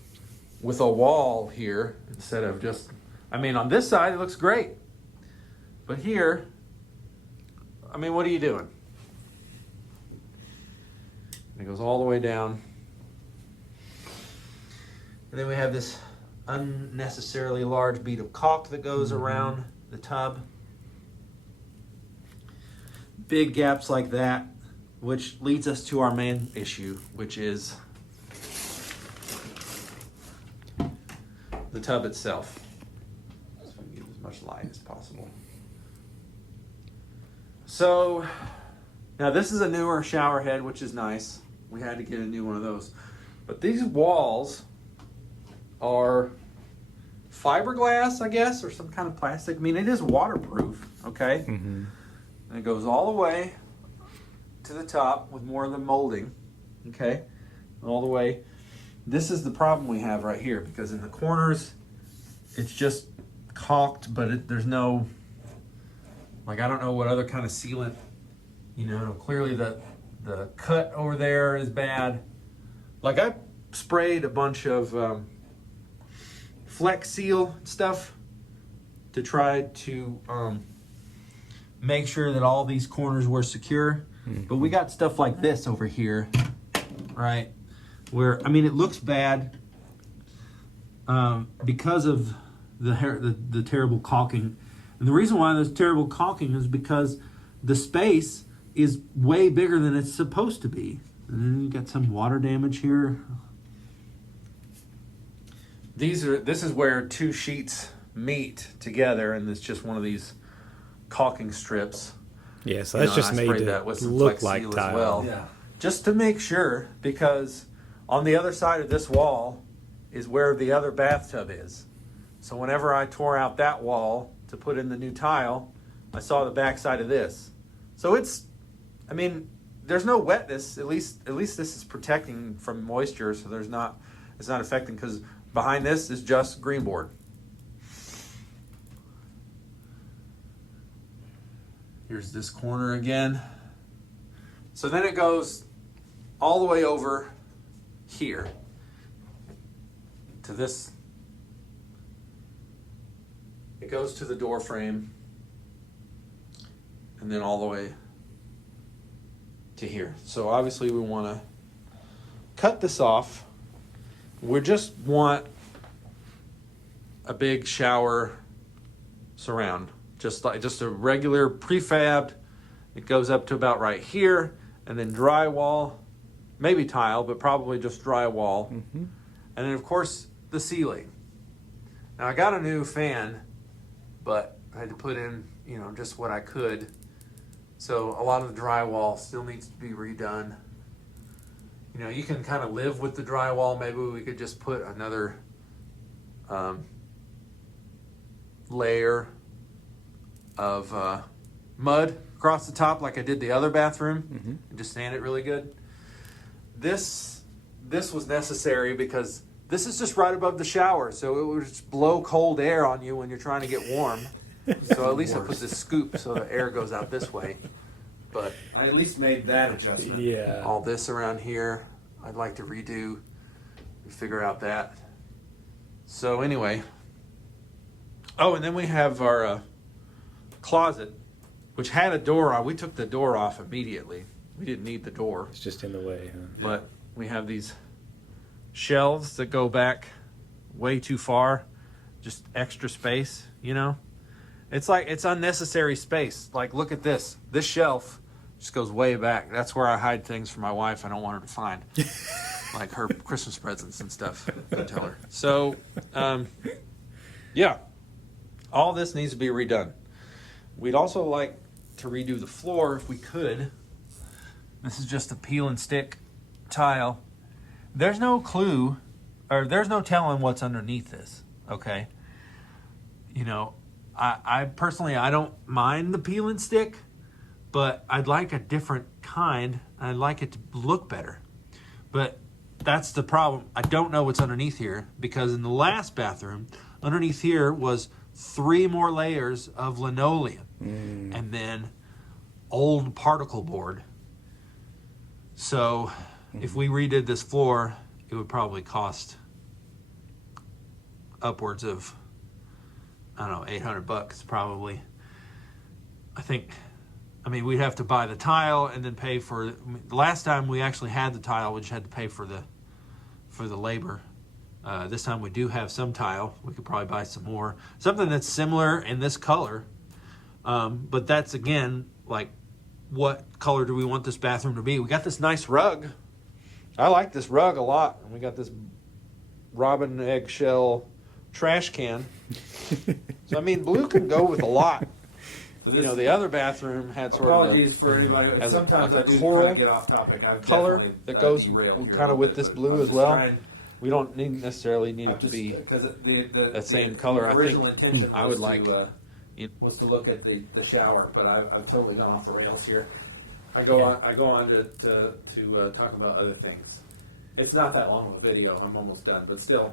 with a wall here instead of just, I mean, on this side it looks great. But here, I mean, what are you doing? And it goes all the way down. And then we have this unnecessarily large bead of caulk that goes around the tub. Big gaps like that, which leads us to our main issue, which is the tub itself. So we can get as much light as possible. So now this is a newer shower head, which is nice. We had to get a new one of those. But these walls are fiberglass, I guess, or some kind of plastic. I mean, it is waterproof, okay? Mhm. And it goes all the way to the top with more of the molding, okay? All the way. This is the problem we have right here, because in the corners, it's just caulked, but there's no, like, I don't know what other kind of sealant, you know, clearly the cut over there is bad. Like, I sprayed a bunch of Flex Seal stuff to try to make sure that all these corners were secure. But we got stuff like this over here, right? Where, I mean, it looks bad because of the terrible caulking. And the reason why there's terrible caulking is because the space is way bigger than it's supposed to be. And then you got some water damage here. This is where two sheets meet together, and it's just one of these caulking strips. Yeah. So You that's know, just and I made sprayed to that with some look Flex like Seal as tile. well. Yeah. Just to make sure, because on the other side of this wall is where the other bathtub is. So whenever I tore out that wall to put in the new tile, I saw the back side of this. So it's, I mean, there's no wetness. At least this is protecting from moisture, so it's not affecting, because behind this is just green board. Here's this corner again. So then it goes all the way over here to this. It goes to the door frame and then all the way to here. So obviously we want to cut this off. We just want a big shower surround, just a regular prefabbed. It goes up to about right here, and then drywall, maybe tile, but probably just drywall. Mm-hmm. And then of course the ceiling. Now I got a new fan, but I had to put in, you know, just what I could. So a lot of the drywall still needs to be redone. You know, you can kind of live with the drywall. Maybe we could just put another layer of mud across the top like I did the other bathroom, and just sand it really good. This was necessary because this is just right above the shower, so it would just blow cold air on you when you're trying to get warm. So at least I put this scoop so the air goes out this way. But I at least made that adjustment. Yeah. all this around here, I'd like to redo and figure out that. So anyway, oh, and then we have our closet, which had a door on. We took the door off immediately. We didn't need the door, It's just in the way, huh? but we have these shelves that go back way too far, just extra space, you know? It's like, it's unnecessary space. Like, look at this. This shelf just goes way back. That's where I hide things for my wife I don't want her to find. Like her Christmas presents and stuff. Don't tell her. So, yeah. All this needs to be redone. We'd also like to redo the floor if we could. This is just a peel and stick tile. There's no clue, or there's no telling what's underneath this, okay? You know, I personally, I don't mind the peel and stick, but I'd like a different kind. I'd like it to look better. But that's the problem. I don't know what's underneath here, because in the last bathroom, underneath here was 3 more layers of linoleum and then old particle board. So if we redid this floor, it would probably cost upwards of, I don't know, $800 probably. I mean, we'd have to buy the tile and then pay for, the last time we actually had the tile, we just had to pay for the labor. This time we do have some tile. We could probably buy some more. Something that's similar in this color. But that's, again, like, what color do we want this bathroom to be? We got this nice rug. I like this rug a lot. And we got this robin eggshell trash can. So, I mean, blue can go with a lot. You know, the other bathroom had sort Apologies of for anybody. has Sometimes like I do coral kind of get off topic. I've color definitely, that goes derailed here kind a of with bit, this but blue I'm as just well. trying- We don't necessarily need I'm it to just- be because that same color. I The original think intention I was would like to, was to look at the shower, but I've totally gone off the rails here. I go on to talk about other things. It's not that long of a video. I'm almost done, but still.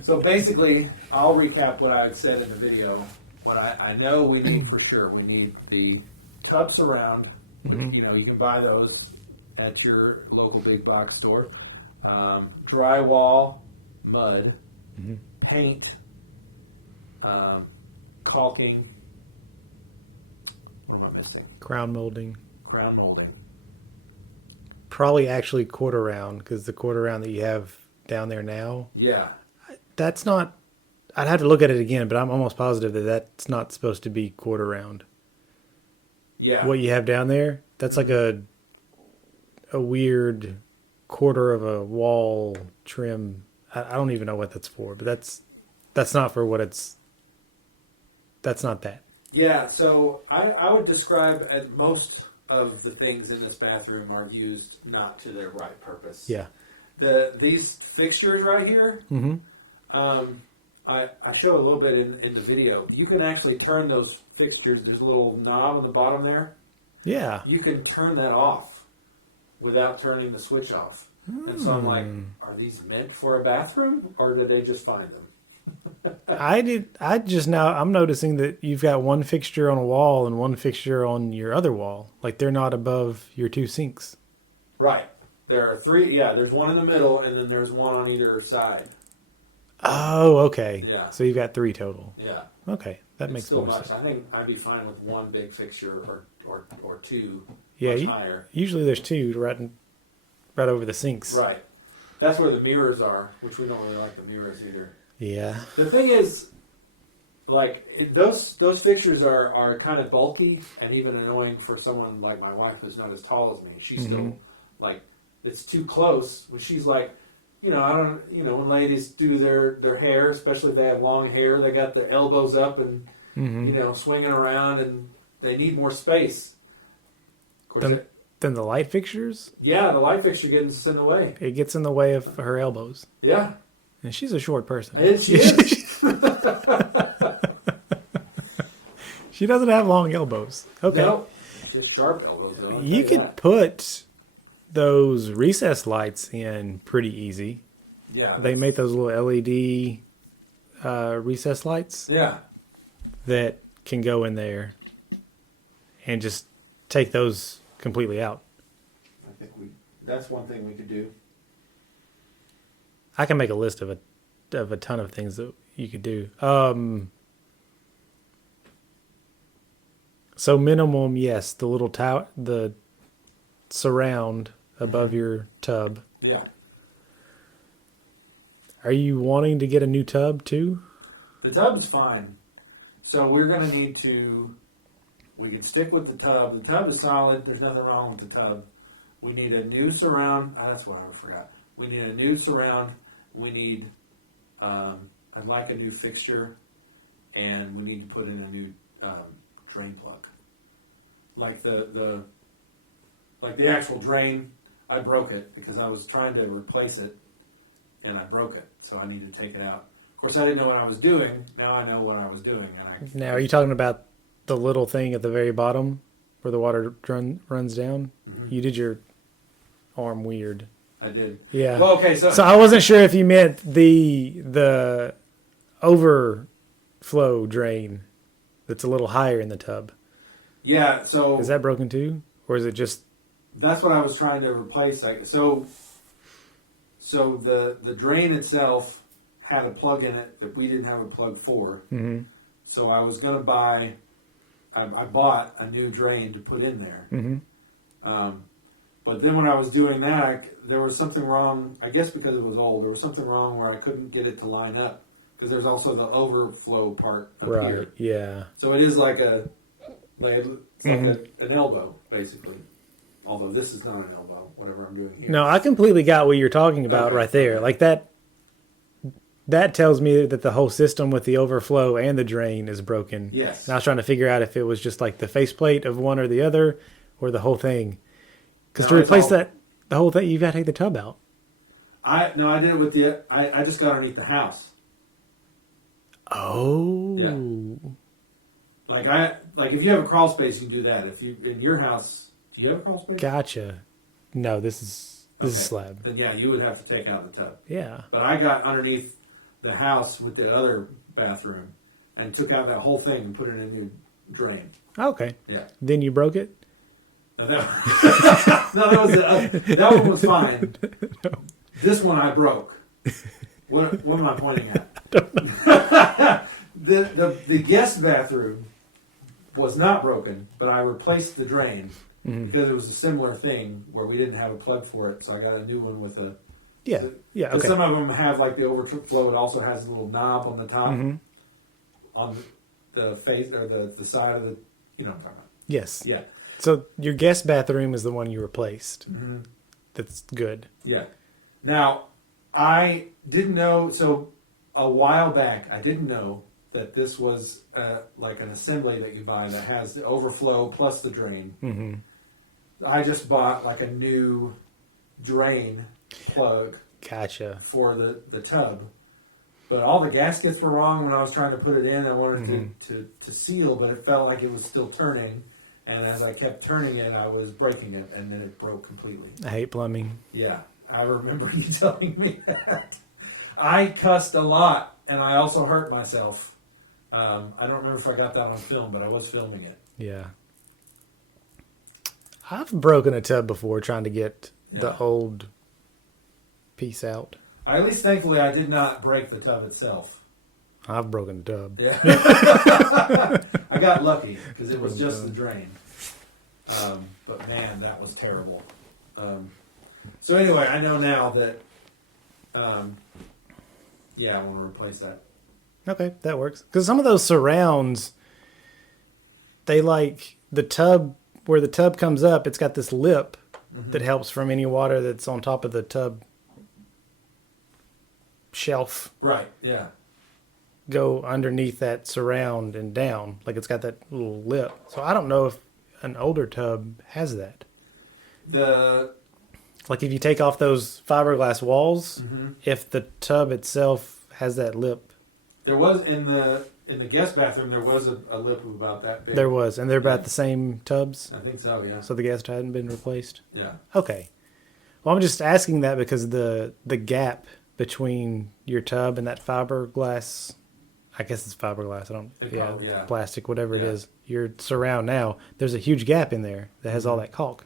So basically, I'll recap what I had said in the video. What I know we need for sure. We need the tub surround. You know, you can buy those at your local big box store. Drywall, mud, paint, caulking. What am I missing? Crown molding. Crown molding. Probably actually quarter round, because the quarter round that you have down there now, Yeah. that's not. I'd have to look at it again, but I'm almost positive that that's not supposed to be quarter round. Yeah. What you have down there, that's like a weird quarter of a wall trim. I don't even know what that's for, but that's not for what it's. That's not that. Yeah, so I would describe as most of the things in this bathroom are used not to their right purpose. Yeah. These fixtures right here, I show a little bit in the video. You can actually turn those fixtures. There's a little knob on the bottom there. Yeah. You can turn that off without turning the switch off. And so I'm like, are these meant for a bathroom, or did they just find them? I'm noticing that you've got one fixture on a wall and one fixture on your other wall. Like they're not above your 2 sinks. Right. There are 3. Yeah, there's one in the middle, and then there's one on either side. Oh, okay. Yeah. So you've got 3 total. Yeah. Okay, that It's makes still more much. sense. I think I'd be fine with one big fixture or 2 Yeah, much higher. usually there's 2 right over the sinks. Right. That's where the mirrors are, which we don't really like the mirrors either. Yeah. The thing is, like, those fixtures are kind of bulky and even annoying for someone like my wife who's not as tall as me. She's still, like, it's too close. When she's like, when ladies do their hair, especially if they have long hair, they got their elbows up and, swinging around, and they need more space. Of course, Then the light fixtures, the light fixture gets in the way. it gets in the way of her elbows. Yeah. And she's a short person. And she is. She doesn't have long elbows. Okay. No, just sharp elbows. Though, I'll You tell could that. put those recess lights in pretty easy. Yeah. They make those little LED recess lights Yeah. that can go in there and just take those completely out. I think that's one thing we could do. I can make a list of a ton of things that you could do. So minimum, yes, the little tower, the surround above your tub. Yeah. Are you wanting to get a new tub too? The tub is fine. So we're going to need to. We can stick with the tub. The tub is solid. There's nothing wrong with the tub. We need a new surround. Oh, that's what I forgot. We need a new surround. We need. I'd like a new fixture, and we need to put in a new drain plug. Like the actual drain, I broke it because I was trying to replace it, and I broke it. So I need to take it out. Of course, I didn't know what I was doing. Now I know what I was doing. And Now, are you talking about the little thing at the very bottom where the water runs down? Mhm. You did your arm weird. I did. Yeah. Well, okay, So I wasn't sure if you meant the overflow drain that's a little higher in the tub. yeah, so Is that broken too, or is it just? that's what I was trying to replace. So the drain itself had a plug in it, but we didn't have a plug for. Mm-hmm. So I was going to buy. I bought a new drain to put in there. Mm-hmm. But then when I was doing that, there was something wrong. I guess because it was old, there was something wrong where I couldn't get it to line up. Because there's also the overflow part up Right. here. Yeah. So it is like it's like an elbow, basically. Although this is not an elbow, whatever I'm doing here. No, I completely got what you're talking about Okay. right there. Like that. That tells me that the whole system with the overflow and the drain is broken. Yes. And I was trying to figure out if it was just like the faceplate of one or the other, or the whole thing. Because to No, it's replace all- that, the whole thing, you've got to take the tub out. I did it with I just got underneath the house. Oh. Like if you have a crawl space, you can do that. If you in your house, do you have a crawl space? Gotcha. No, this is Okay. slab. Then yeah, you would have to take out the tub. Yeah. But I got underneath the house with the other bathroom and took out that whole thing and put it in a new drain. Okay. Yeah. Then you broke it? No, that one was fine. This one I broke. What am I pointing at? The guest bathroom was not broken, but I replaced the drain because it was a similar thing where we didn't have a plug for it, so I got a new one with a. Yeah. Yeah. Because Okay. some of them have like the overflow. It also has a little knob on the top, Mhm. on the face or the side of the. You know what I'm talking about? Yes. Yeah. So your guest bathroom is the one you replaced. Mm-hmm. That's good. Yeah. Now, I didn't know. So a while back, I didn't know that this was like an assembly that you buy that has the overflow plus the drain. Mm-hmm. I just bought like a new drain plug Gotcha. for the tub. But all the gaskets were wrong when I was trying to put it in. I wanted to seal, but it felt like it was still turning. And as I kept turning it, I was breaking it, and then it broke completely. I hate plumbing. Yeah, I remember you telling me that. I cussed a lot, and I also hurt myself. I don't remember if I got that on film, but I was filming it. Yeah. I've broken a tub before trying to get the Yeah. old piece out. At least, thankfully, I did not break the tub itself. I've broken a tub. Yeah, I got lucky because it was just the drain. But man, that was terrible. So anyway, I know now that. Yeah, I want to replace that. Okay, that works. Because some of those surrounds, they like the tub, where the tub comes up, it's got this lip that helps from any water that's on top of the tub shelf Right. Yeah. go underneath that surround and down. Like it's got that little lip. So I don't know if an older tub has that. The Like if you take off those fiberglass walls, Mhm. if the tub itself has that lip. There was in the guest bathroom. There was a lip of about that big. There was, and they're about the same tubs. I think so. Yeah. So the guest hadn't been replaced. Yeah. Okay. Well, I'm just asking that because the gap between your tub and that fiberglass, I guess it's fiberglass. I don't. They Yeah, probably, yeah. plastic, whatever it Yeah. is. Your surround now. There's a huge gap in there that has all that caulk,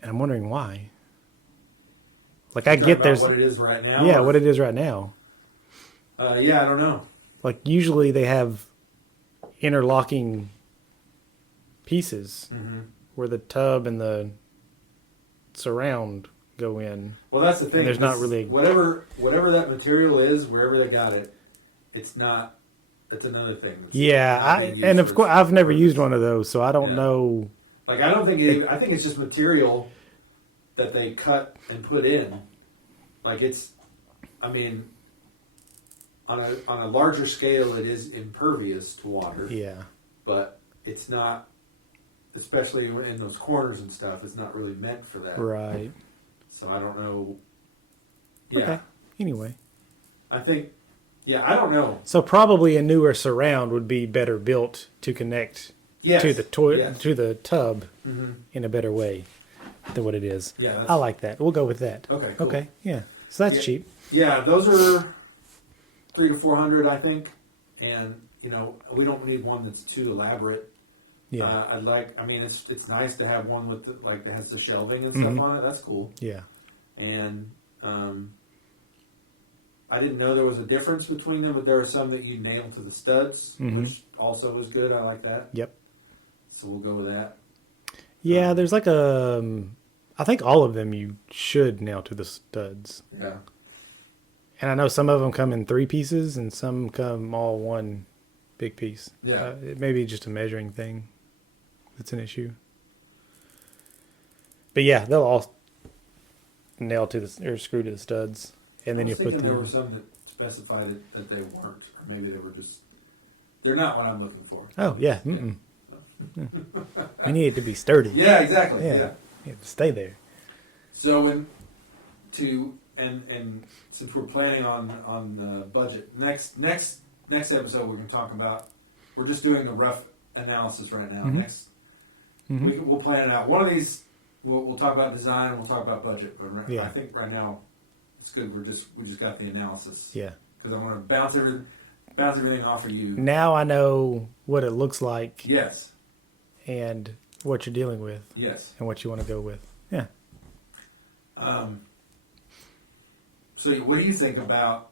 and I'm wondering why. Like I Talking get about there's what it is right now. yeah or- what it is right now. Yeah, I don't know. Like usually they have interlocking pieces Mm-hmm. where the tub and the surround go in. Well, that's the thing. there's not This- really- whatever that material is, wherever they got it, it's not. It's another thing. It's Yeah, not being used of for course its I've never purpose. used one of those, so I don't Yeah. know. Like I don't think I think it's just material that they cut and put in. Like it's, I mean, on a larger scale, it is impervious to water, Yeah, but it's not, especially in those corners and stuff. It's not really meant for that. right. So I don't know. Yeah, Okay. Anyway, I think. Yeah, I don't know. so probably a newer surround would be better built to connect Yes. to the Yes. to the tub Mm-hmm. in a better way than what it is. Yeah. That's, I like that. We'll go with that. Okay. Cool. Okay. Yeah. So that's Yeah. cheap. Yeah, those are 300 to 400, I think, and we don't need one that's too elaborate. Yeah. I'd like. I mean, it's nice to have one with that has the shelving and Mhm. stuff on it. That's cool. Yeah. And I didn't know there was a difference between them, but there were some that you nailed to the studs, Mhm. which also was good. I like that. Yep. So we'll go with that. Yeah. There's like I think all of them you should nail to the studs. Yeah. And I know some of them come in 3 pieces and some come all one big piece. Yeah. It may be just a measuring thing that's an issue. But yeah, they'll all nail to the or screw to the studs, and then I you was put thinking there were the. some that specified that they weren't, or maybe they were just. They're not what I'm looking for. Oh yeah, mm-mm. We need it to be sturdy. Yeah, exactly. Yeah. Yeah. You have to stay there. So and since we're planning on the budget, next episode we're going to talk about. We're just doing a rough analysis right now. Mhm. Next, Mhm. we'll plan it out. One of these we'll talk about design and we'll talk about budget. But Yeah. I think right now it's good. We just got the analysis Yeah. because I want to bounce everything off of you. Now I know what it looks like Yes. and what you're dealing with Yes. and what you want to go with. Yeah. So what do you think about?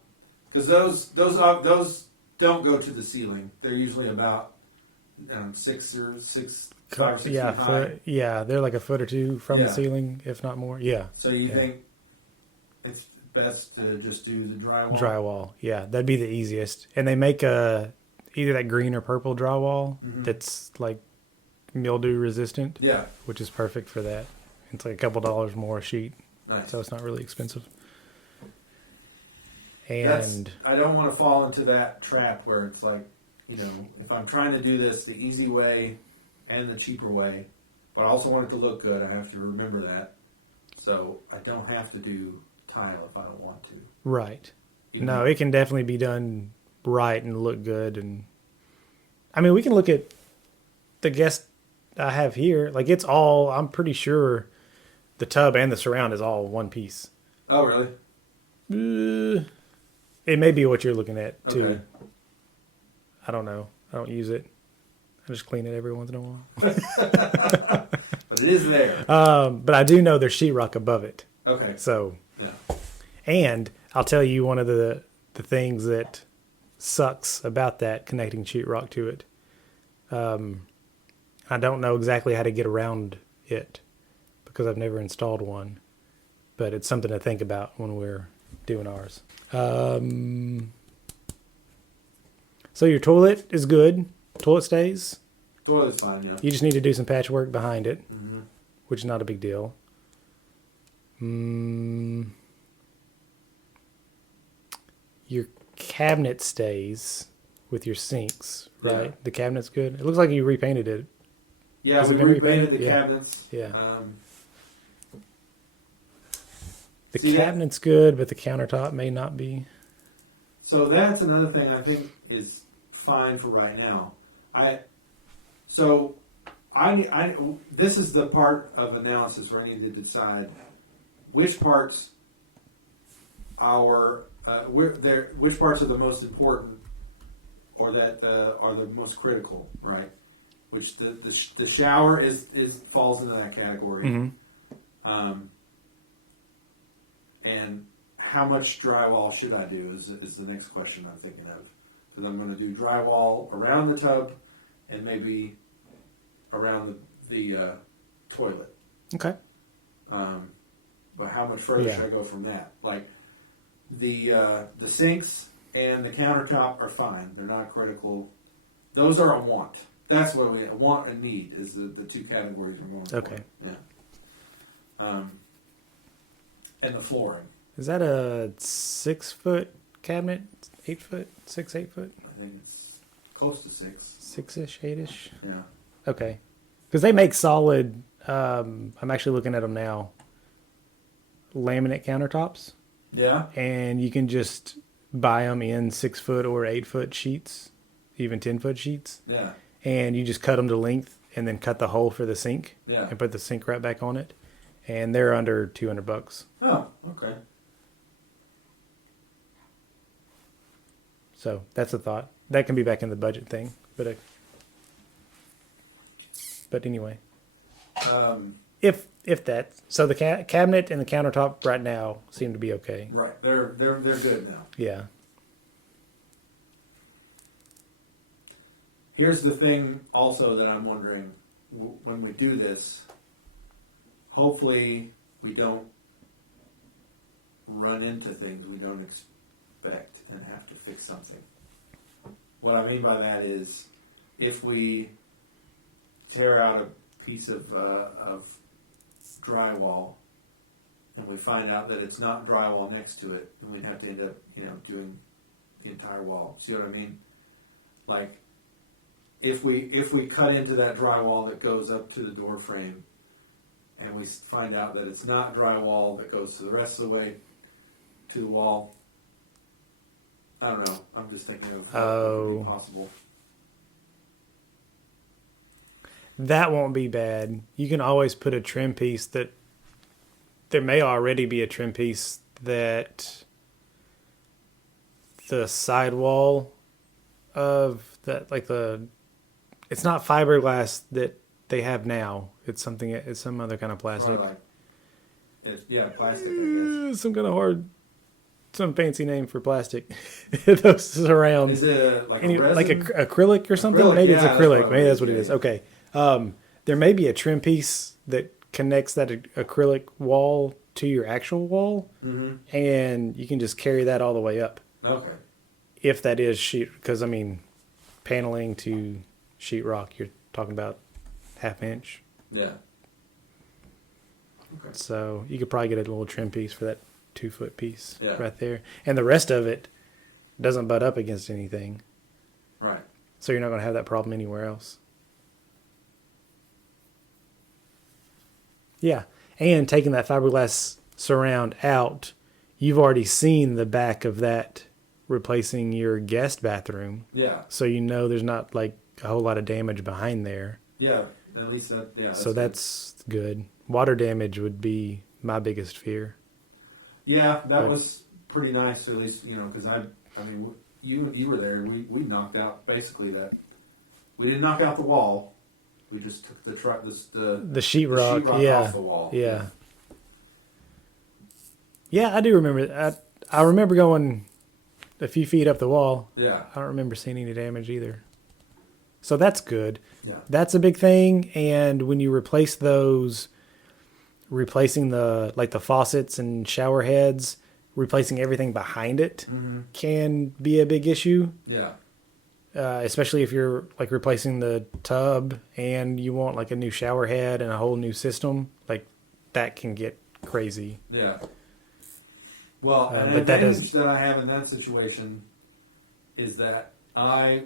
Because those don't go to the ceiling. They're usually about 6 or 5 or 6 Yeah. feet high. Yeah. They're like a foot or 2 from Yeah. the ceiling, if not more. Yeah. So you Yeah. think it's best to just do the drywall? Drywall. Yeah. That'd be the easiest. And they make either that green or purple drywall Mhm. that's like mildew resistant, Yeah. which is perfect for that. It's like a couple dollars more a sheet, Nice. so it's not really expensive. That's- And I don't want to fall into that trap where it's like, if I'm trying to do this the easy way and the cheaper way, but I also want it to look good, I have to remember that. So I don't have to do tile if I don't want to. right. Even No, though- it can definitely be done right and look good. And I mean, we can look at the guest I have here. Like it's all, I'm pretty sure the tub and the surround is all one piece. Oh, really? It may be what you're looking at too. Okay. I don't know. I don't use it. I just clean it every once in a while. But it is there. But I do know there's sheetrock above it. Okay. So, Yeah. and I'll tell you one of the things that sucks about that connecting sheetrock to it. I don't know exactly how to get around it because I've never installed one, but it's something to think about when we're doing ours. So your toilet is good. Toilet stays. Toilet's fine, yeah. You just need to do some patchwork behind it, Mm-hmm. which is not a big deal. Your cabinet stays with your sinks, right? Yeah. The cabinet's good. It looks like you repainted it. Yeah, Has it we been repainted repainted? the Yeah. cabinets. Yeah. The See, that- cabinet's good, but the countertop may not be. So that's another thing I think is fine for right now. This is the part of analysis where I need to decide which parts which parts are the most important, or that are the most critical, right? Which the shower is falls into that category. Mm-hmm. And how much drywall should I do is the next question I'm thinking of. Because I'm going to do drywall around the tub and maybe around the toilet. Okay. but how much further Yeah. should I go from that? Like the sinks and the countertop are fine. They're not critical. Those are a want. That's what we want and need is the two categories we're going for. Okay. Yeah. And the flooring. Is that a 6-foot cabinet? 8 foot? 8 foot? I think it's close to 6. 6-ish, 8-ish? Yeah. Okay. Because they make solid, I'm actually looking at them now, laminate countertops. Yeah. And you can just buy them in 6-foot or 8-foot sheets, even 10-foot sheets. Yeah. And you just cut them to length and then cut the hole for the sink Yeah. and put the sink right back on it. And they're under $200. Oh, okay. So that's a thought. That can be back in the budget thing. But anyway, if that, so the cabinet and the countertop right now seem to be okay. Right. They're good now. Yeah. Here's the thing also that I'm wondering when we do this, hopefully we don't run into things we don't expect and have to fix something. What I mean by that is if we tear out a piece of drywall and we find out that it's not drywall next to it, and we'd have to end up, doing the entire wall. See what I mean? Like, if we cut into that drywall that goes up to the door frame, and we find out that it's not drywall that goes to the rest of the way to the wall, I don't know. I'm just thinking of what would be possible. That won't be bad. You can always put a trim piece that there may already be a trim piece that the sidewall of that, like it's not fiberglass that they have now. It's some other kind of plastic. Or like, plastic, I guess. Some kind of some fancy name for plastic. Those surrounds. Is it like Any, a resin? like acrylic or something? Acrylic, Maybe it's yeah, acrylic. that's Maybe that's what it it is. is. Okay. There may be a trim piece that connects that acrylic wall to your actual wall, Mm-hmm. and you can just carry that all the way up. Okay. If that is sheet, because I mean, paneling to sheetrock, you're talking about ½ inch. Yeah. Okay. So you could probably get a little trim piece for that 2-foot piece Yeah. right there, and the rest of it doesn't butt up against anything. Right. So you're not going to have that problem anywhere else. Yeah. And taking that fiberglass surround out, you've already seen the back of that replacing your guest bathroom. Yeah. So you know there's not like a whole lot of damage behind there. Yeah. At least that. Yeah. So that's good. Water damage would be my biggest fear. Yeah, that But- was pretty nice. At least because I mean, you were there. We knocked out basically that. We didn't knock out the wall. We just took the Sheetrock, yeah. off the wall. Yeah. Yeah, I do remember. I remember going a few feet up the wall. Yeah. I don't remember seeing any damage either. So that's good. Yeah. That's a big thing. And when you replace those, replacing the faucets and shower heads, replacing everything behind it Mm-hmm. can be a big issue. Yeah. Especially if you're like replacing the tub and you want like a new shower head and a whole new system, like that can get crazy. Yeah. Well, an but that advantage is- that I have in that situation is that I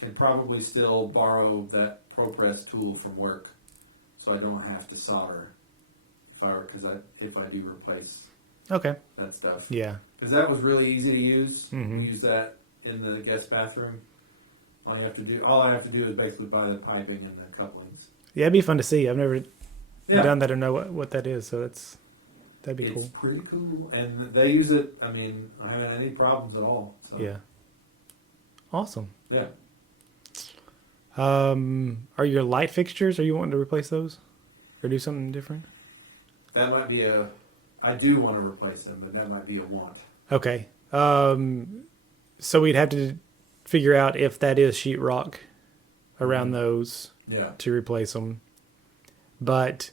can probably still borrow that ProPress tool from work, so I don't have to solder if I do replace Okay. that stuff. Yeah. Because that was really easy to use. Mhm. Use that in the guest bathroom. All I have to do is basically buy the piping and the couplings. Yeah, it'd be fun to see. I've never Yeah. done that or know what that is, so that'd be It's cool. pretty cool, and they use it. I mean, I haven't had any problems at all. So, Yeah. Awesome. yeah. Are your light fixtures, are you wanting to replace those? Or do something different? That might be I do want to replace them, but that might be a want. Okay. So we'd have to figure out if that is sheetrock around those Yeah. to replace them. But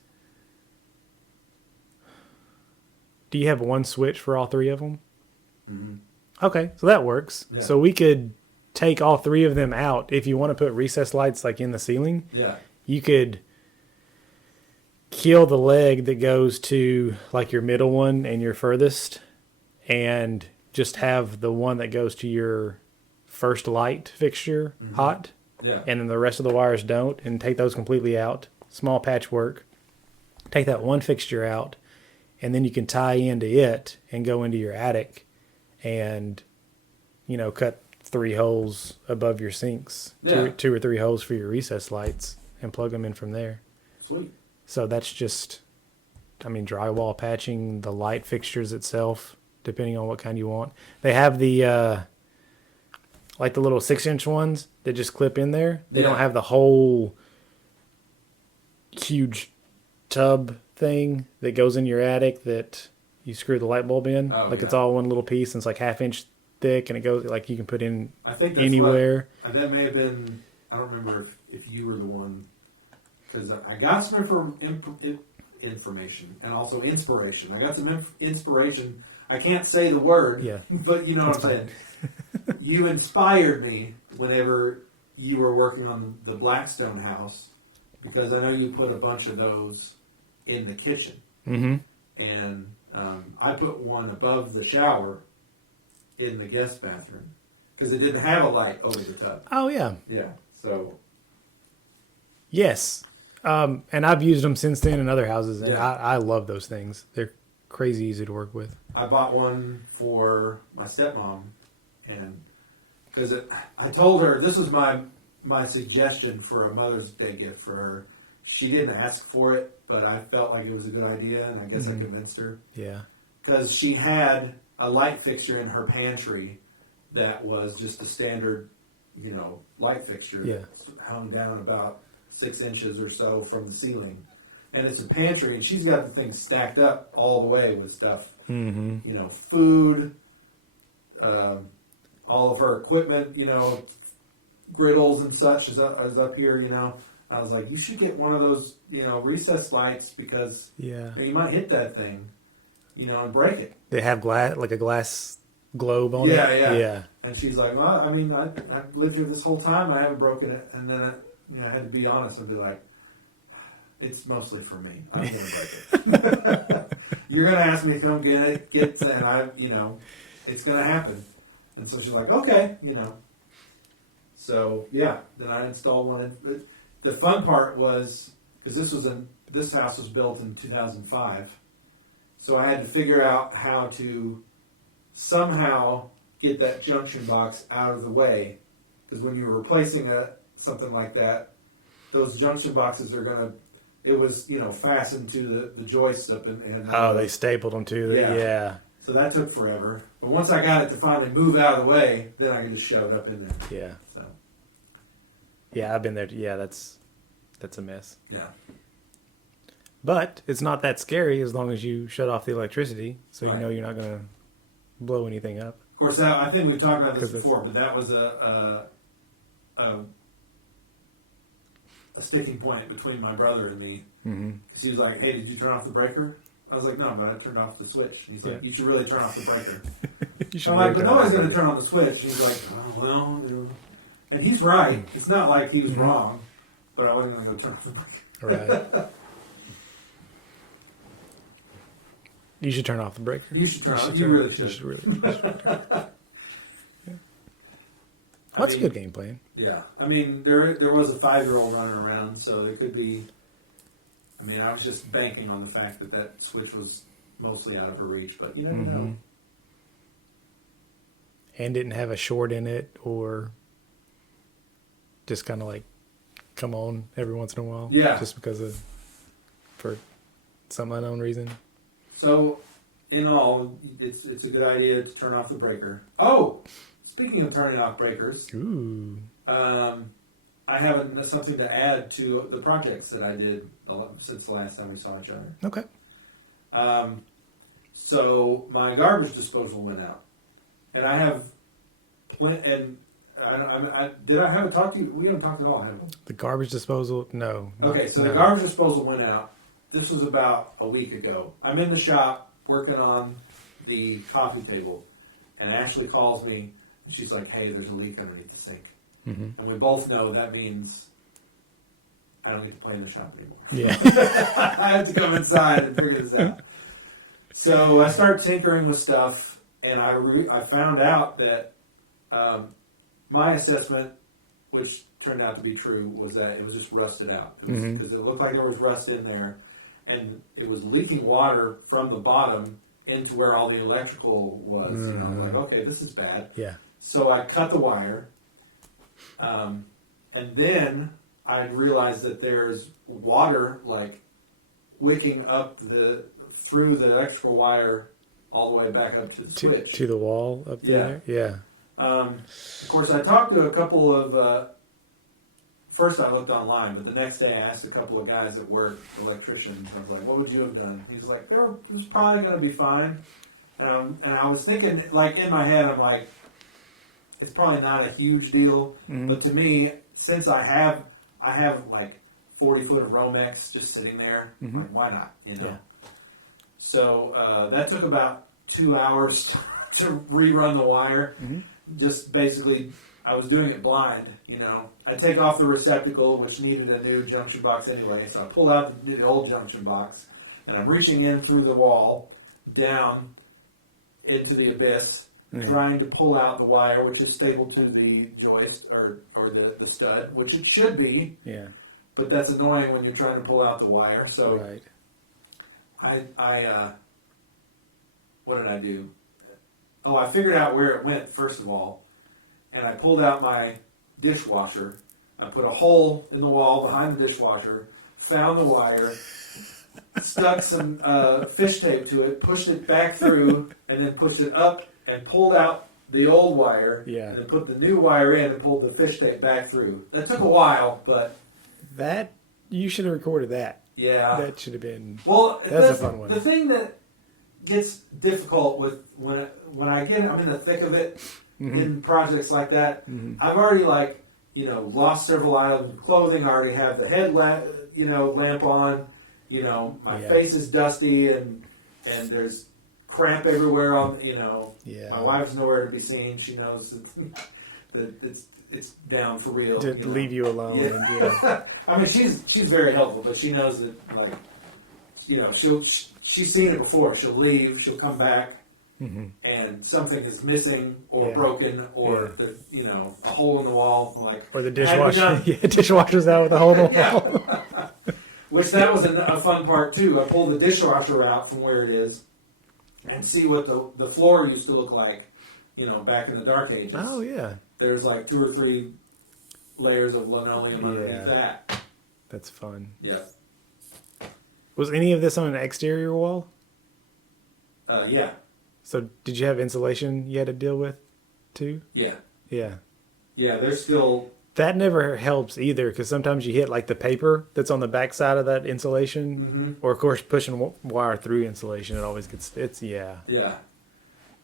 Do you have one switch for all three of them? Mhm. Okay, so that works. Yeah. So we could take all three of them out. If you want to put recessed lights like in the ceiling, Yeah. you could kill the leg that goes to like your middle one and your furthest, and just have the one that goes to your first light fixture hot, Yeah. and then the rest of the wires don't, and take those completely out. Small patchwork. Take that one fixture out, and then you can tie into it and go into your attic and, cut 3 holes above your sinks, Yeah. two or three holes for your recess lights, and plug them in from there. Sweet. So that's just, drywall patching the light fixtures itself, depending on what kind you want. They have the, like the little 6-inch ones that just clip in there. They Yeah. don't have the whole huge tub thing that goes in your attic that you screw the light bulb in. Oh, It's yeah. all one little piece, and it's like 1/2 inch thick, and it goes, like, you can put in I think that's anywhere. that may have been. I don't remember if you were the one, because I got some information and also inspiration. I got some inspiration. I can't say the word, Yeah. but you know what I'm saying. You inspired me whenever you were working on the Blackstone house, because I know you put a bunch of those in the kitchen, Mm-hmm. and I put one above the shower in the guest bathroom because it didn't have a light over the tub. Oh, yeah. Yeah, so Yes. And I've used them since then in other houses, and Yeah. I love those things. They're crazy easy to work with. I bought one for my stepmom, and because I told her this was my suggestion for a Mother's Day gift for her. She didn't ask for it, but I felt like it was a good idea, and I guess I convinced her. Yeah. Because she had a light fixture in her pantry that was just a standard, light fixture Yeah. that hung down about 6 inches or so from the ceiling. And it's a pantry, and she's got the thing stacked up all the way with stuff, Mm-hmm. Food, all of her equipment, griddles and such is up here, I was like, you should get one of those, recessed lights because Yeah. you might hit that thing, and break it. They have glass, like a glass globe on Yeah, it. yeah. Yeah. And she's like, well, I've lived here this whole time. I haven't broken it. And then, I had to be honest and be like, it's mostly for me. I'm going to break it. You're going to ask me if I'm going to get it, and it's going to happen. And so she's like, okay, So, yeah, then I installed one. The fun part was, because this house was built in 2005, so I had to figure out how to somehow get that junction box out of the way, because when you're replacing something like that, those junction boxes are gonna. It was fastened to the joists up and Oh, they stapled them too. Yeah. Yeah. so that took forever. But once I got it to finally move out of the way, then I could just shove it up in there. Yeah. So Yeah. I've been there. Yeah. That's a mess. yeah, But it's not that scary as long as you shut off the electricity, so you Right. know you're not going to blow anything up. of course I think we've talked about this 'Cause it's- before, but that was a sticking point between my brother and me. Mm-hmm. So he's like, hey, did you turn off the breaker? I was like, no, but I turned off the switch. And he's like, Yeah. you should really turn off the breaker. You So I'm like, but nobody's going to turn on the switch. And he's like, oh, well. And he's right. It's not like he was wrong, but I wasn't going to go turn off the breaker. Right. You should turn off the breaker. You should turn on. You turn- really You should. really. Yeah. That's a good game plan. Yeah. I mean, there was a 5-year-old running around, so it could be. I mean, I was just banking on the fact that switch was mostly out of her reach, but you never know. And didn't have a short in it, or just kind of like come on every once in a while. Yeah. Just for some unknown reason. So, in all, it's a good idea to turn off the breaker. Oh, speaking of turning off breakers, Ooh. I have something to add to the projects that I did since the last time we saw each other. Okay. So my garbage disposal went out, and I have did I haven't talked to you? We haven't talked at all, have we? The garbage disposal? No. Okay, so no. the garbage disposal went out. This was about a week ago. I'm in the shop working on the coffee table, and Ashley calls me. She's like, "Hey, there's a leak underneath the sink," and we both know that means I don't get to play in the shop anymore. Yeah. I have to come inside and figure this out. So I start tinkering with stuff, and I found out that my assessment, which turned out to be true, was that it was just rusted out. Because it looked like there was rust in there, and it was leaking water from the bottom into where all the electrical was. You know, I'm like, okay, this is bad. Yeah. So I cut the wire, and then I realized that there's water like wicking up through the electrical wire all the way back up to the switch. To the wall up there? Yeah. Of course, I talked to a couple of. First, I looked online, but the next day I asked a couple of guys that work, electricians. I was like, "What would you have done?" He's like, "It's probably going to be fine." And I was thinking, like in my head, I'm like, "It's probably not a huge deal," but to me, since I have like 40 foot of Romex just sitting there, like, why not? You know. Yeah. So that took about 2 hours to rerun the wire. Just basically, I was doing it blind. You know, I take off the receptacle, which needed a new junction box anyway. So I pulled out the old junction box, and I'm reaching in through the wall, down into the abyss, trying to pull out the wire, which is stapled to the joist or the stud, which it should be. Yeah. But that's annoying when you're trying to pull out the wire. So Right. I what did I do? Oh, I figured out where it went, first of all, and I pulled out my dishwasher. I put a hole in the wall behind the dishwasher, found the wire, stuck some fish tape to it, pushed it back through, and then pushed it up and pulled out the old wire, Yeah. and then put the new wire in and pulled the fish tape back through. That took a while, but That, you should have recorded that. yeah. That should have been. Well, That's a fun one. The thing that gets difficult with when I'm in the thick of it in projects like that. I've already lost several items of clothing. I already have the lamp on. You know, my face is dusty and there's cramp everywhere. My wife's nowhere to be seen. She knows that it's down for real. To leave you alone. Yeah. Yeah. I mean, she's very helpful, but she knows that, like, you know, she's seen it before. She'll leave, she'll come back, and something is missing or broken, or a hole in the wall, like, Or the dishwasher. Yeah, dishwasher's out with a hole in the wall. Which that was a fun part too. I pulled the dishwasher out from where it is, and see what the floor used to look like, you know, back in the dark ages. Oh yeah. There's like 2 or 3 layers of linoleum underneath that. That's fun. Yeah. Was any of this on an exterior wall? Yeah. So did you have insulation you had to deal with too? Yeah. Yeah. Yeah, there's still... That never helps either, because sometimes you hit like the paper that's on the back side of that insulation, or of course pushing wire through insulation. It always gets Yeah. Yeah.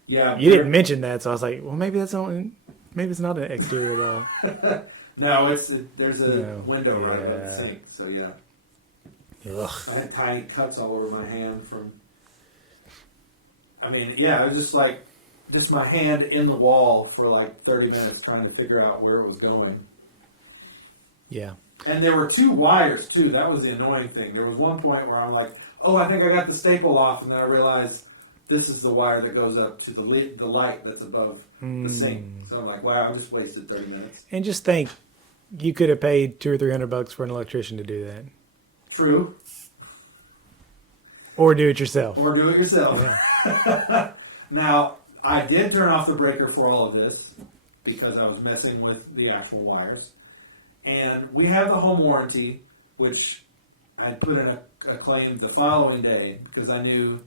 You didn't mention that, so I was like, well, maybe it's not an exterior wall. No, there's a window right above the sink, so yeah. Ugh. I had tiny cuts all over my hand from... I mean, yeah, it was just like, just my hand in the wall for like 30 minutes trying to figure out where it was going. Yeah. And there were 2 wires, too. That was the annoying thing. There was one point where I'm like, oh, I think I got the staple off, and then I realized this is the wire that goes up to the light that's above the sink. So I'm like, wow, I just wasted 30 minutes. And just think, you could have paid $200 or $300 for an electrician to do that. True. Or do it yourself. Or do it yourself. Yeah. Now, I did turn off the breaker for all of this because I was messing with the actual wires. And we have the home warranty, which I put in a claim the following day because I knew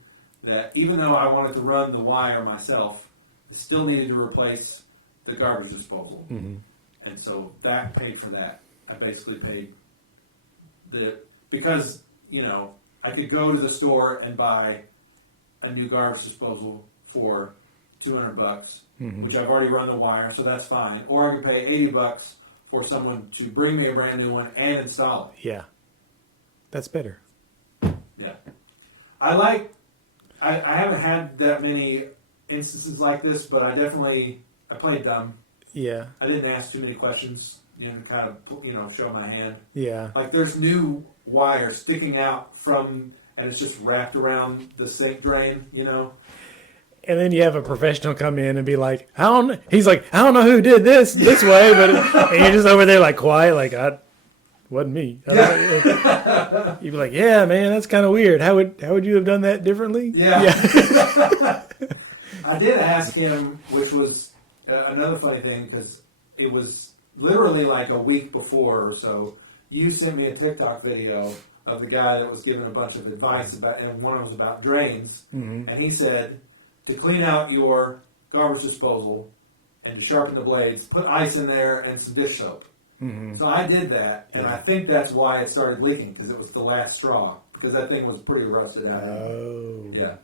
that even though I wanted to run the wire myself, I still needed to replace the garbage disposal. And so that paid for that. I basically paid because, you know, I could go to the store and buy a new garbage disposal for $200, which I've already run the wire, so that's fine. Or I could pay $80 for someone to bring me a brand new one and install it. Yeah. That's better. Yeah. I like I haven't had that many instances like this, but I played dumb. Yeah. I didn't ask too many questions, to kind of, show my hand. Yeah. Like there's new wire sticking out from, and it's just wrapped around the sink drain, And then you have a professional come in and be like, he's like, I don't know who did this way, but and you're just over there like quiet, like wasn't me. You'd be like, yeah, man, that's kind of weird. How would you have done that differently? Yeah. I did ask him, which was another funny thing, because it was literally like a week before or so. You sent me a TikTok video of the guy that was giving a bunch of advice about, and one was about drains, Mm-hmm. and he said to clean out your garbage disposal and to sharpen the blades, put ice in there and some dish soap. Mm-hmm. So I did that, and I think that's why it started leaking, because it was the last straw, because that thing was pretty rusted out. Oh. Yeah.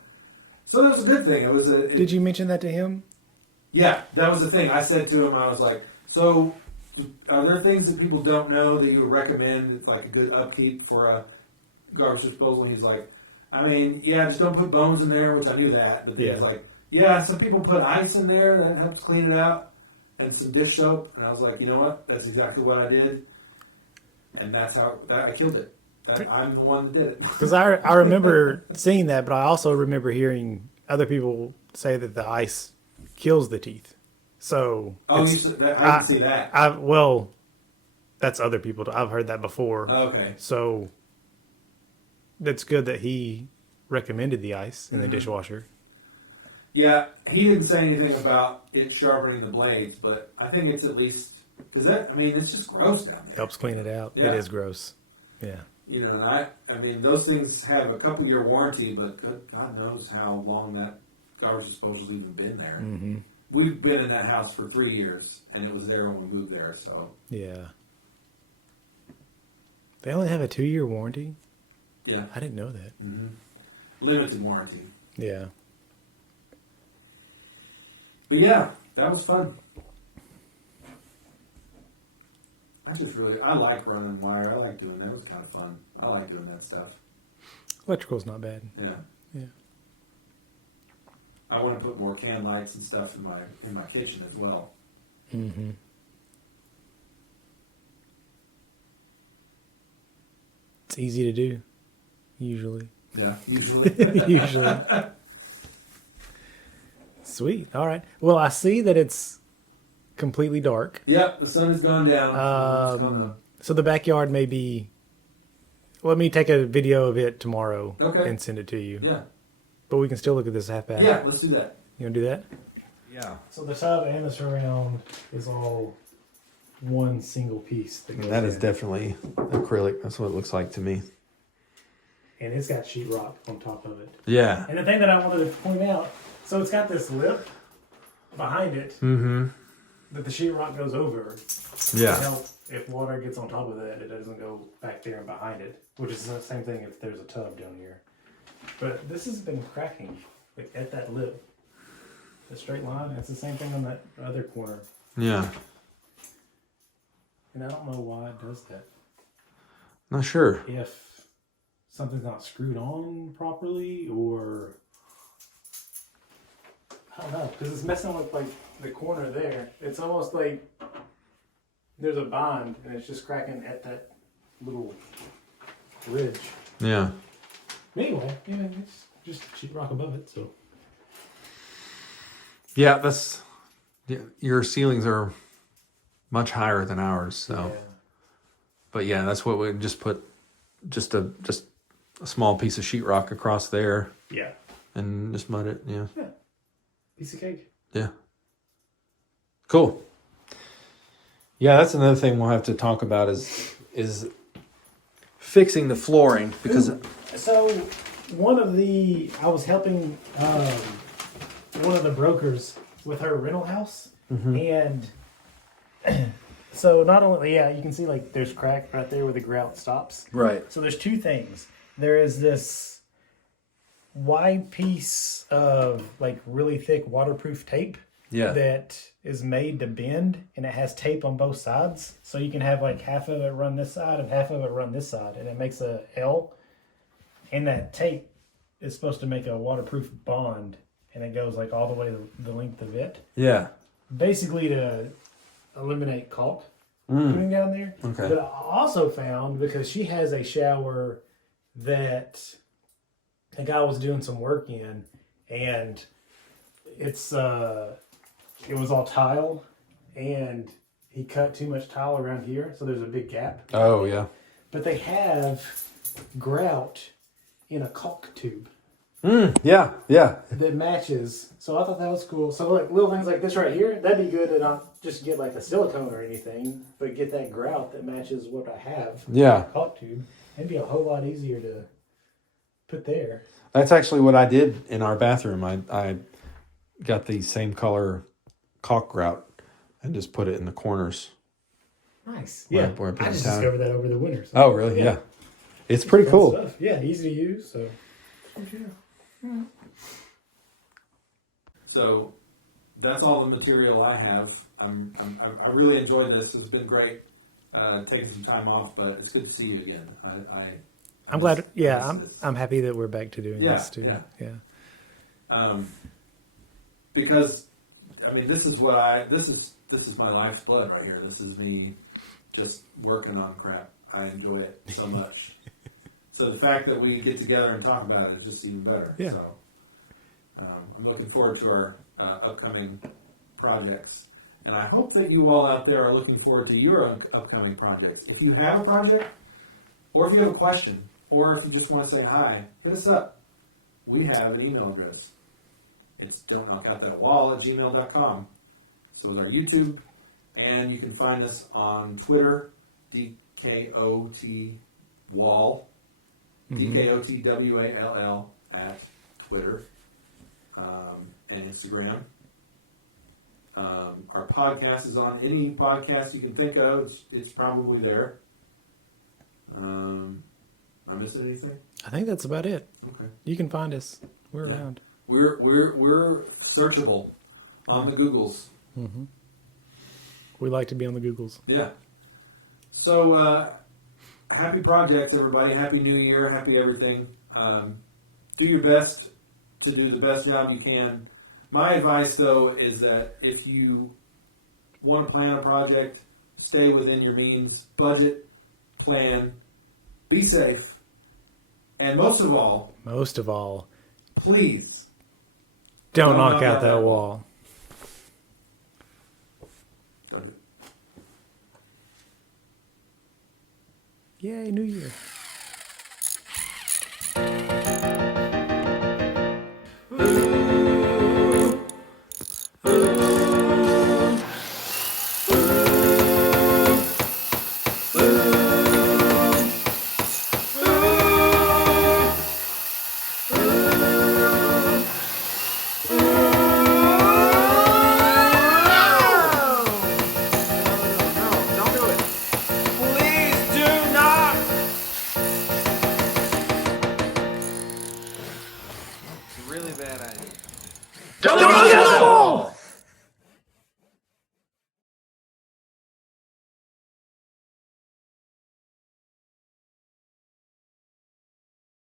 So that was a good thing. It was Did you mention that to him? Yeah, that was the thing. I said to him, I was like, so are there things that people don't know that you would recommend that's like a good upkeep for a garbage disposal? And he's like, I mean, yeah, just don't put bones in there, which I knew that. But Yeah. he's like, yeah, some people put ice in there that helps clean it out and some dish soap. And I was like, you know what? That's exactly what I did. And that's how I killed it. I'm the one that did it. Because I remember seeing that, but I also remember hearing other people say that the ice kills the teeth. So Oh, it's- I didn't see that. well, that's other people. I've heard that before. Okay. So that's good that he recommended the ice in the Mhm. dishwasher. Yeah, he didn't say anything about it sharpening the blades, but I think it's at least, because it's just gross down there. Helps clean it out. Yeah. It is gross. Yeah. I mean, those things have a couple year warranty, but God knows how long that garbage disposal's even been there. Mm-hmm. We've been in that house for 3 years, and it was there when we moved there, so Yeah. They only have a 2-year warranty? yeah. I didn't know that. hmm Limited warranty. Yeah. But yeah, that was fun. I like running wire. I like doing that. It was kind of fun. I like doing that stuff. Electrical's not bad. Yeah. Yeah. I want to put more can lights and stuff in my kitchen as well. Mm-hmm. It's easy to do, usually. Yeah, usually. Usually. Sweet. All right. Well, I see that it's completely dark. Yep, the sun has gone down. So it's gonna- So the backyard may be. Let me take a video of it tomorrow Okay. and send it to you. yeah, But we can still look at this half back. yeah. Let's do that. You want to do that? Yeah. So the tub and the surround is all one single piece. That is definitely acrylic. That's what it looks like to me. And it's got sheetrock on top of it. Yeah. And the thing that I wanted to point out, so it's got this lip behind it Mm-hmm. that the sheetrock goes over. To Yeah. help if water gets on top of it, it doesn't go back there and behind it. Which is the same thing if there's a tub down here. But this has been cracking, like at that lip. The straight line, it's the same thing on that other corner. Yeah. And I don't know why it does that. Not sure. If something's not screwed on properly, or I don't know, because it's messing with like the corner there. It's almost like there's a bond and it's just cracking at that little ridge. Yeah. Anyway, yeah, it's just sheetrock above it, so Yeah, that's. Yeah, your ceilings are much higher than ours, so. yeah. But yeah, that's what we just put. Just a small piece of sheetrock across there Yeah. and just mud it. Yeah. Piece of cake. Yeah. Cool. Yeah, that's another thing we'll have to talk about is fixing the flooring because So I was helping one of the brokers with her rental house, and so not only you can see like there's crack right there where the grout stops. right. So there's two things. There is this wide piece of like really thick waterproof tape Yeah. that is made to bend, and it has tape on both sides, so you can have like half of it run this side and half of it run this side, and it makes a L. And that tape is supposed to make a waterproof bond, and it goes like all the way the length of it, Yeah. basically to eliminate caulk putting down there. Okay. But I also found, because she has a shower that a guy was doing some work in, and it's it was all tile, and he cut too much tile around here, so there's a big gap. Oh yeah. But they have grout in a caulk tube Yeah. Yeah. that matches. So I thought that was cool. So like little things like this right here, that'd be good to not just get like a silicone or anything, but get that grout that matches what I have. Yeah. Caulk tube. It'd be a whole lot easier to put there. That's actually what I did in our bathroom. I got the same color caulk grout and just put it in the corners. Nice. Where- Yeah. where I put I just the towel. discovered that over the winter. So Oh, really? Yeah. It's pretty fun cool. stuff. Yeah, easy to use. So So that's all the material I have. I really enjoyed this. It's been great taking some time off, but it's good to see you again. I'm glad. Yeah, miss I'm this. I'm happy that we're back to doing Yeah, this too. yeah. Yeah. Because I mean, this is my life's blood right here. This is me just working on crap. I enjoy it so much. So the fact that we get together and talk about it is just even better. Yeah. So I'm looking forward to our upcoming projects, and I hope that you all out there are looking forward to your upcoming projects. If you have a project, or if you have a question, or if you just want to say hi, hit us up. We have an email address. It's don'tknockoutthatwall@gmail.com. So with our YouTube, and you can find us on Twitter, DKOT Wall, DKOTWALL at Twitter, and Instagram. Our podcast is on any podcast you can think of. It's probably there. Am I missing anything? I think that's about it. Okay. You can find us. We're Yeah. around. We're searchable on the Googles. We like to be on the Googles. Yeah. So happy projects, everybody. Happy New Year. Happy everything. Do your best to do the best job you can. My advice, though, is that if you want to plan a project, stay within your means, budget, plan, be safe, and most of all, please don't knock out that wall. Yay, New Year. Really bad idea. Don't knock out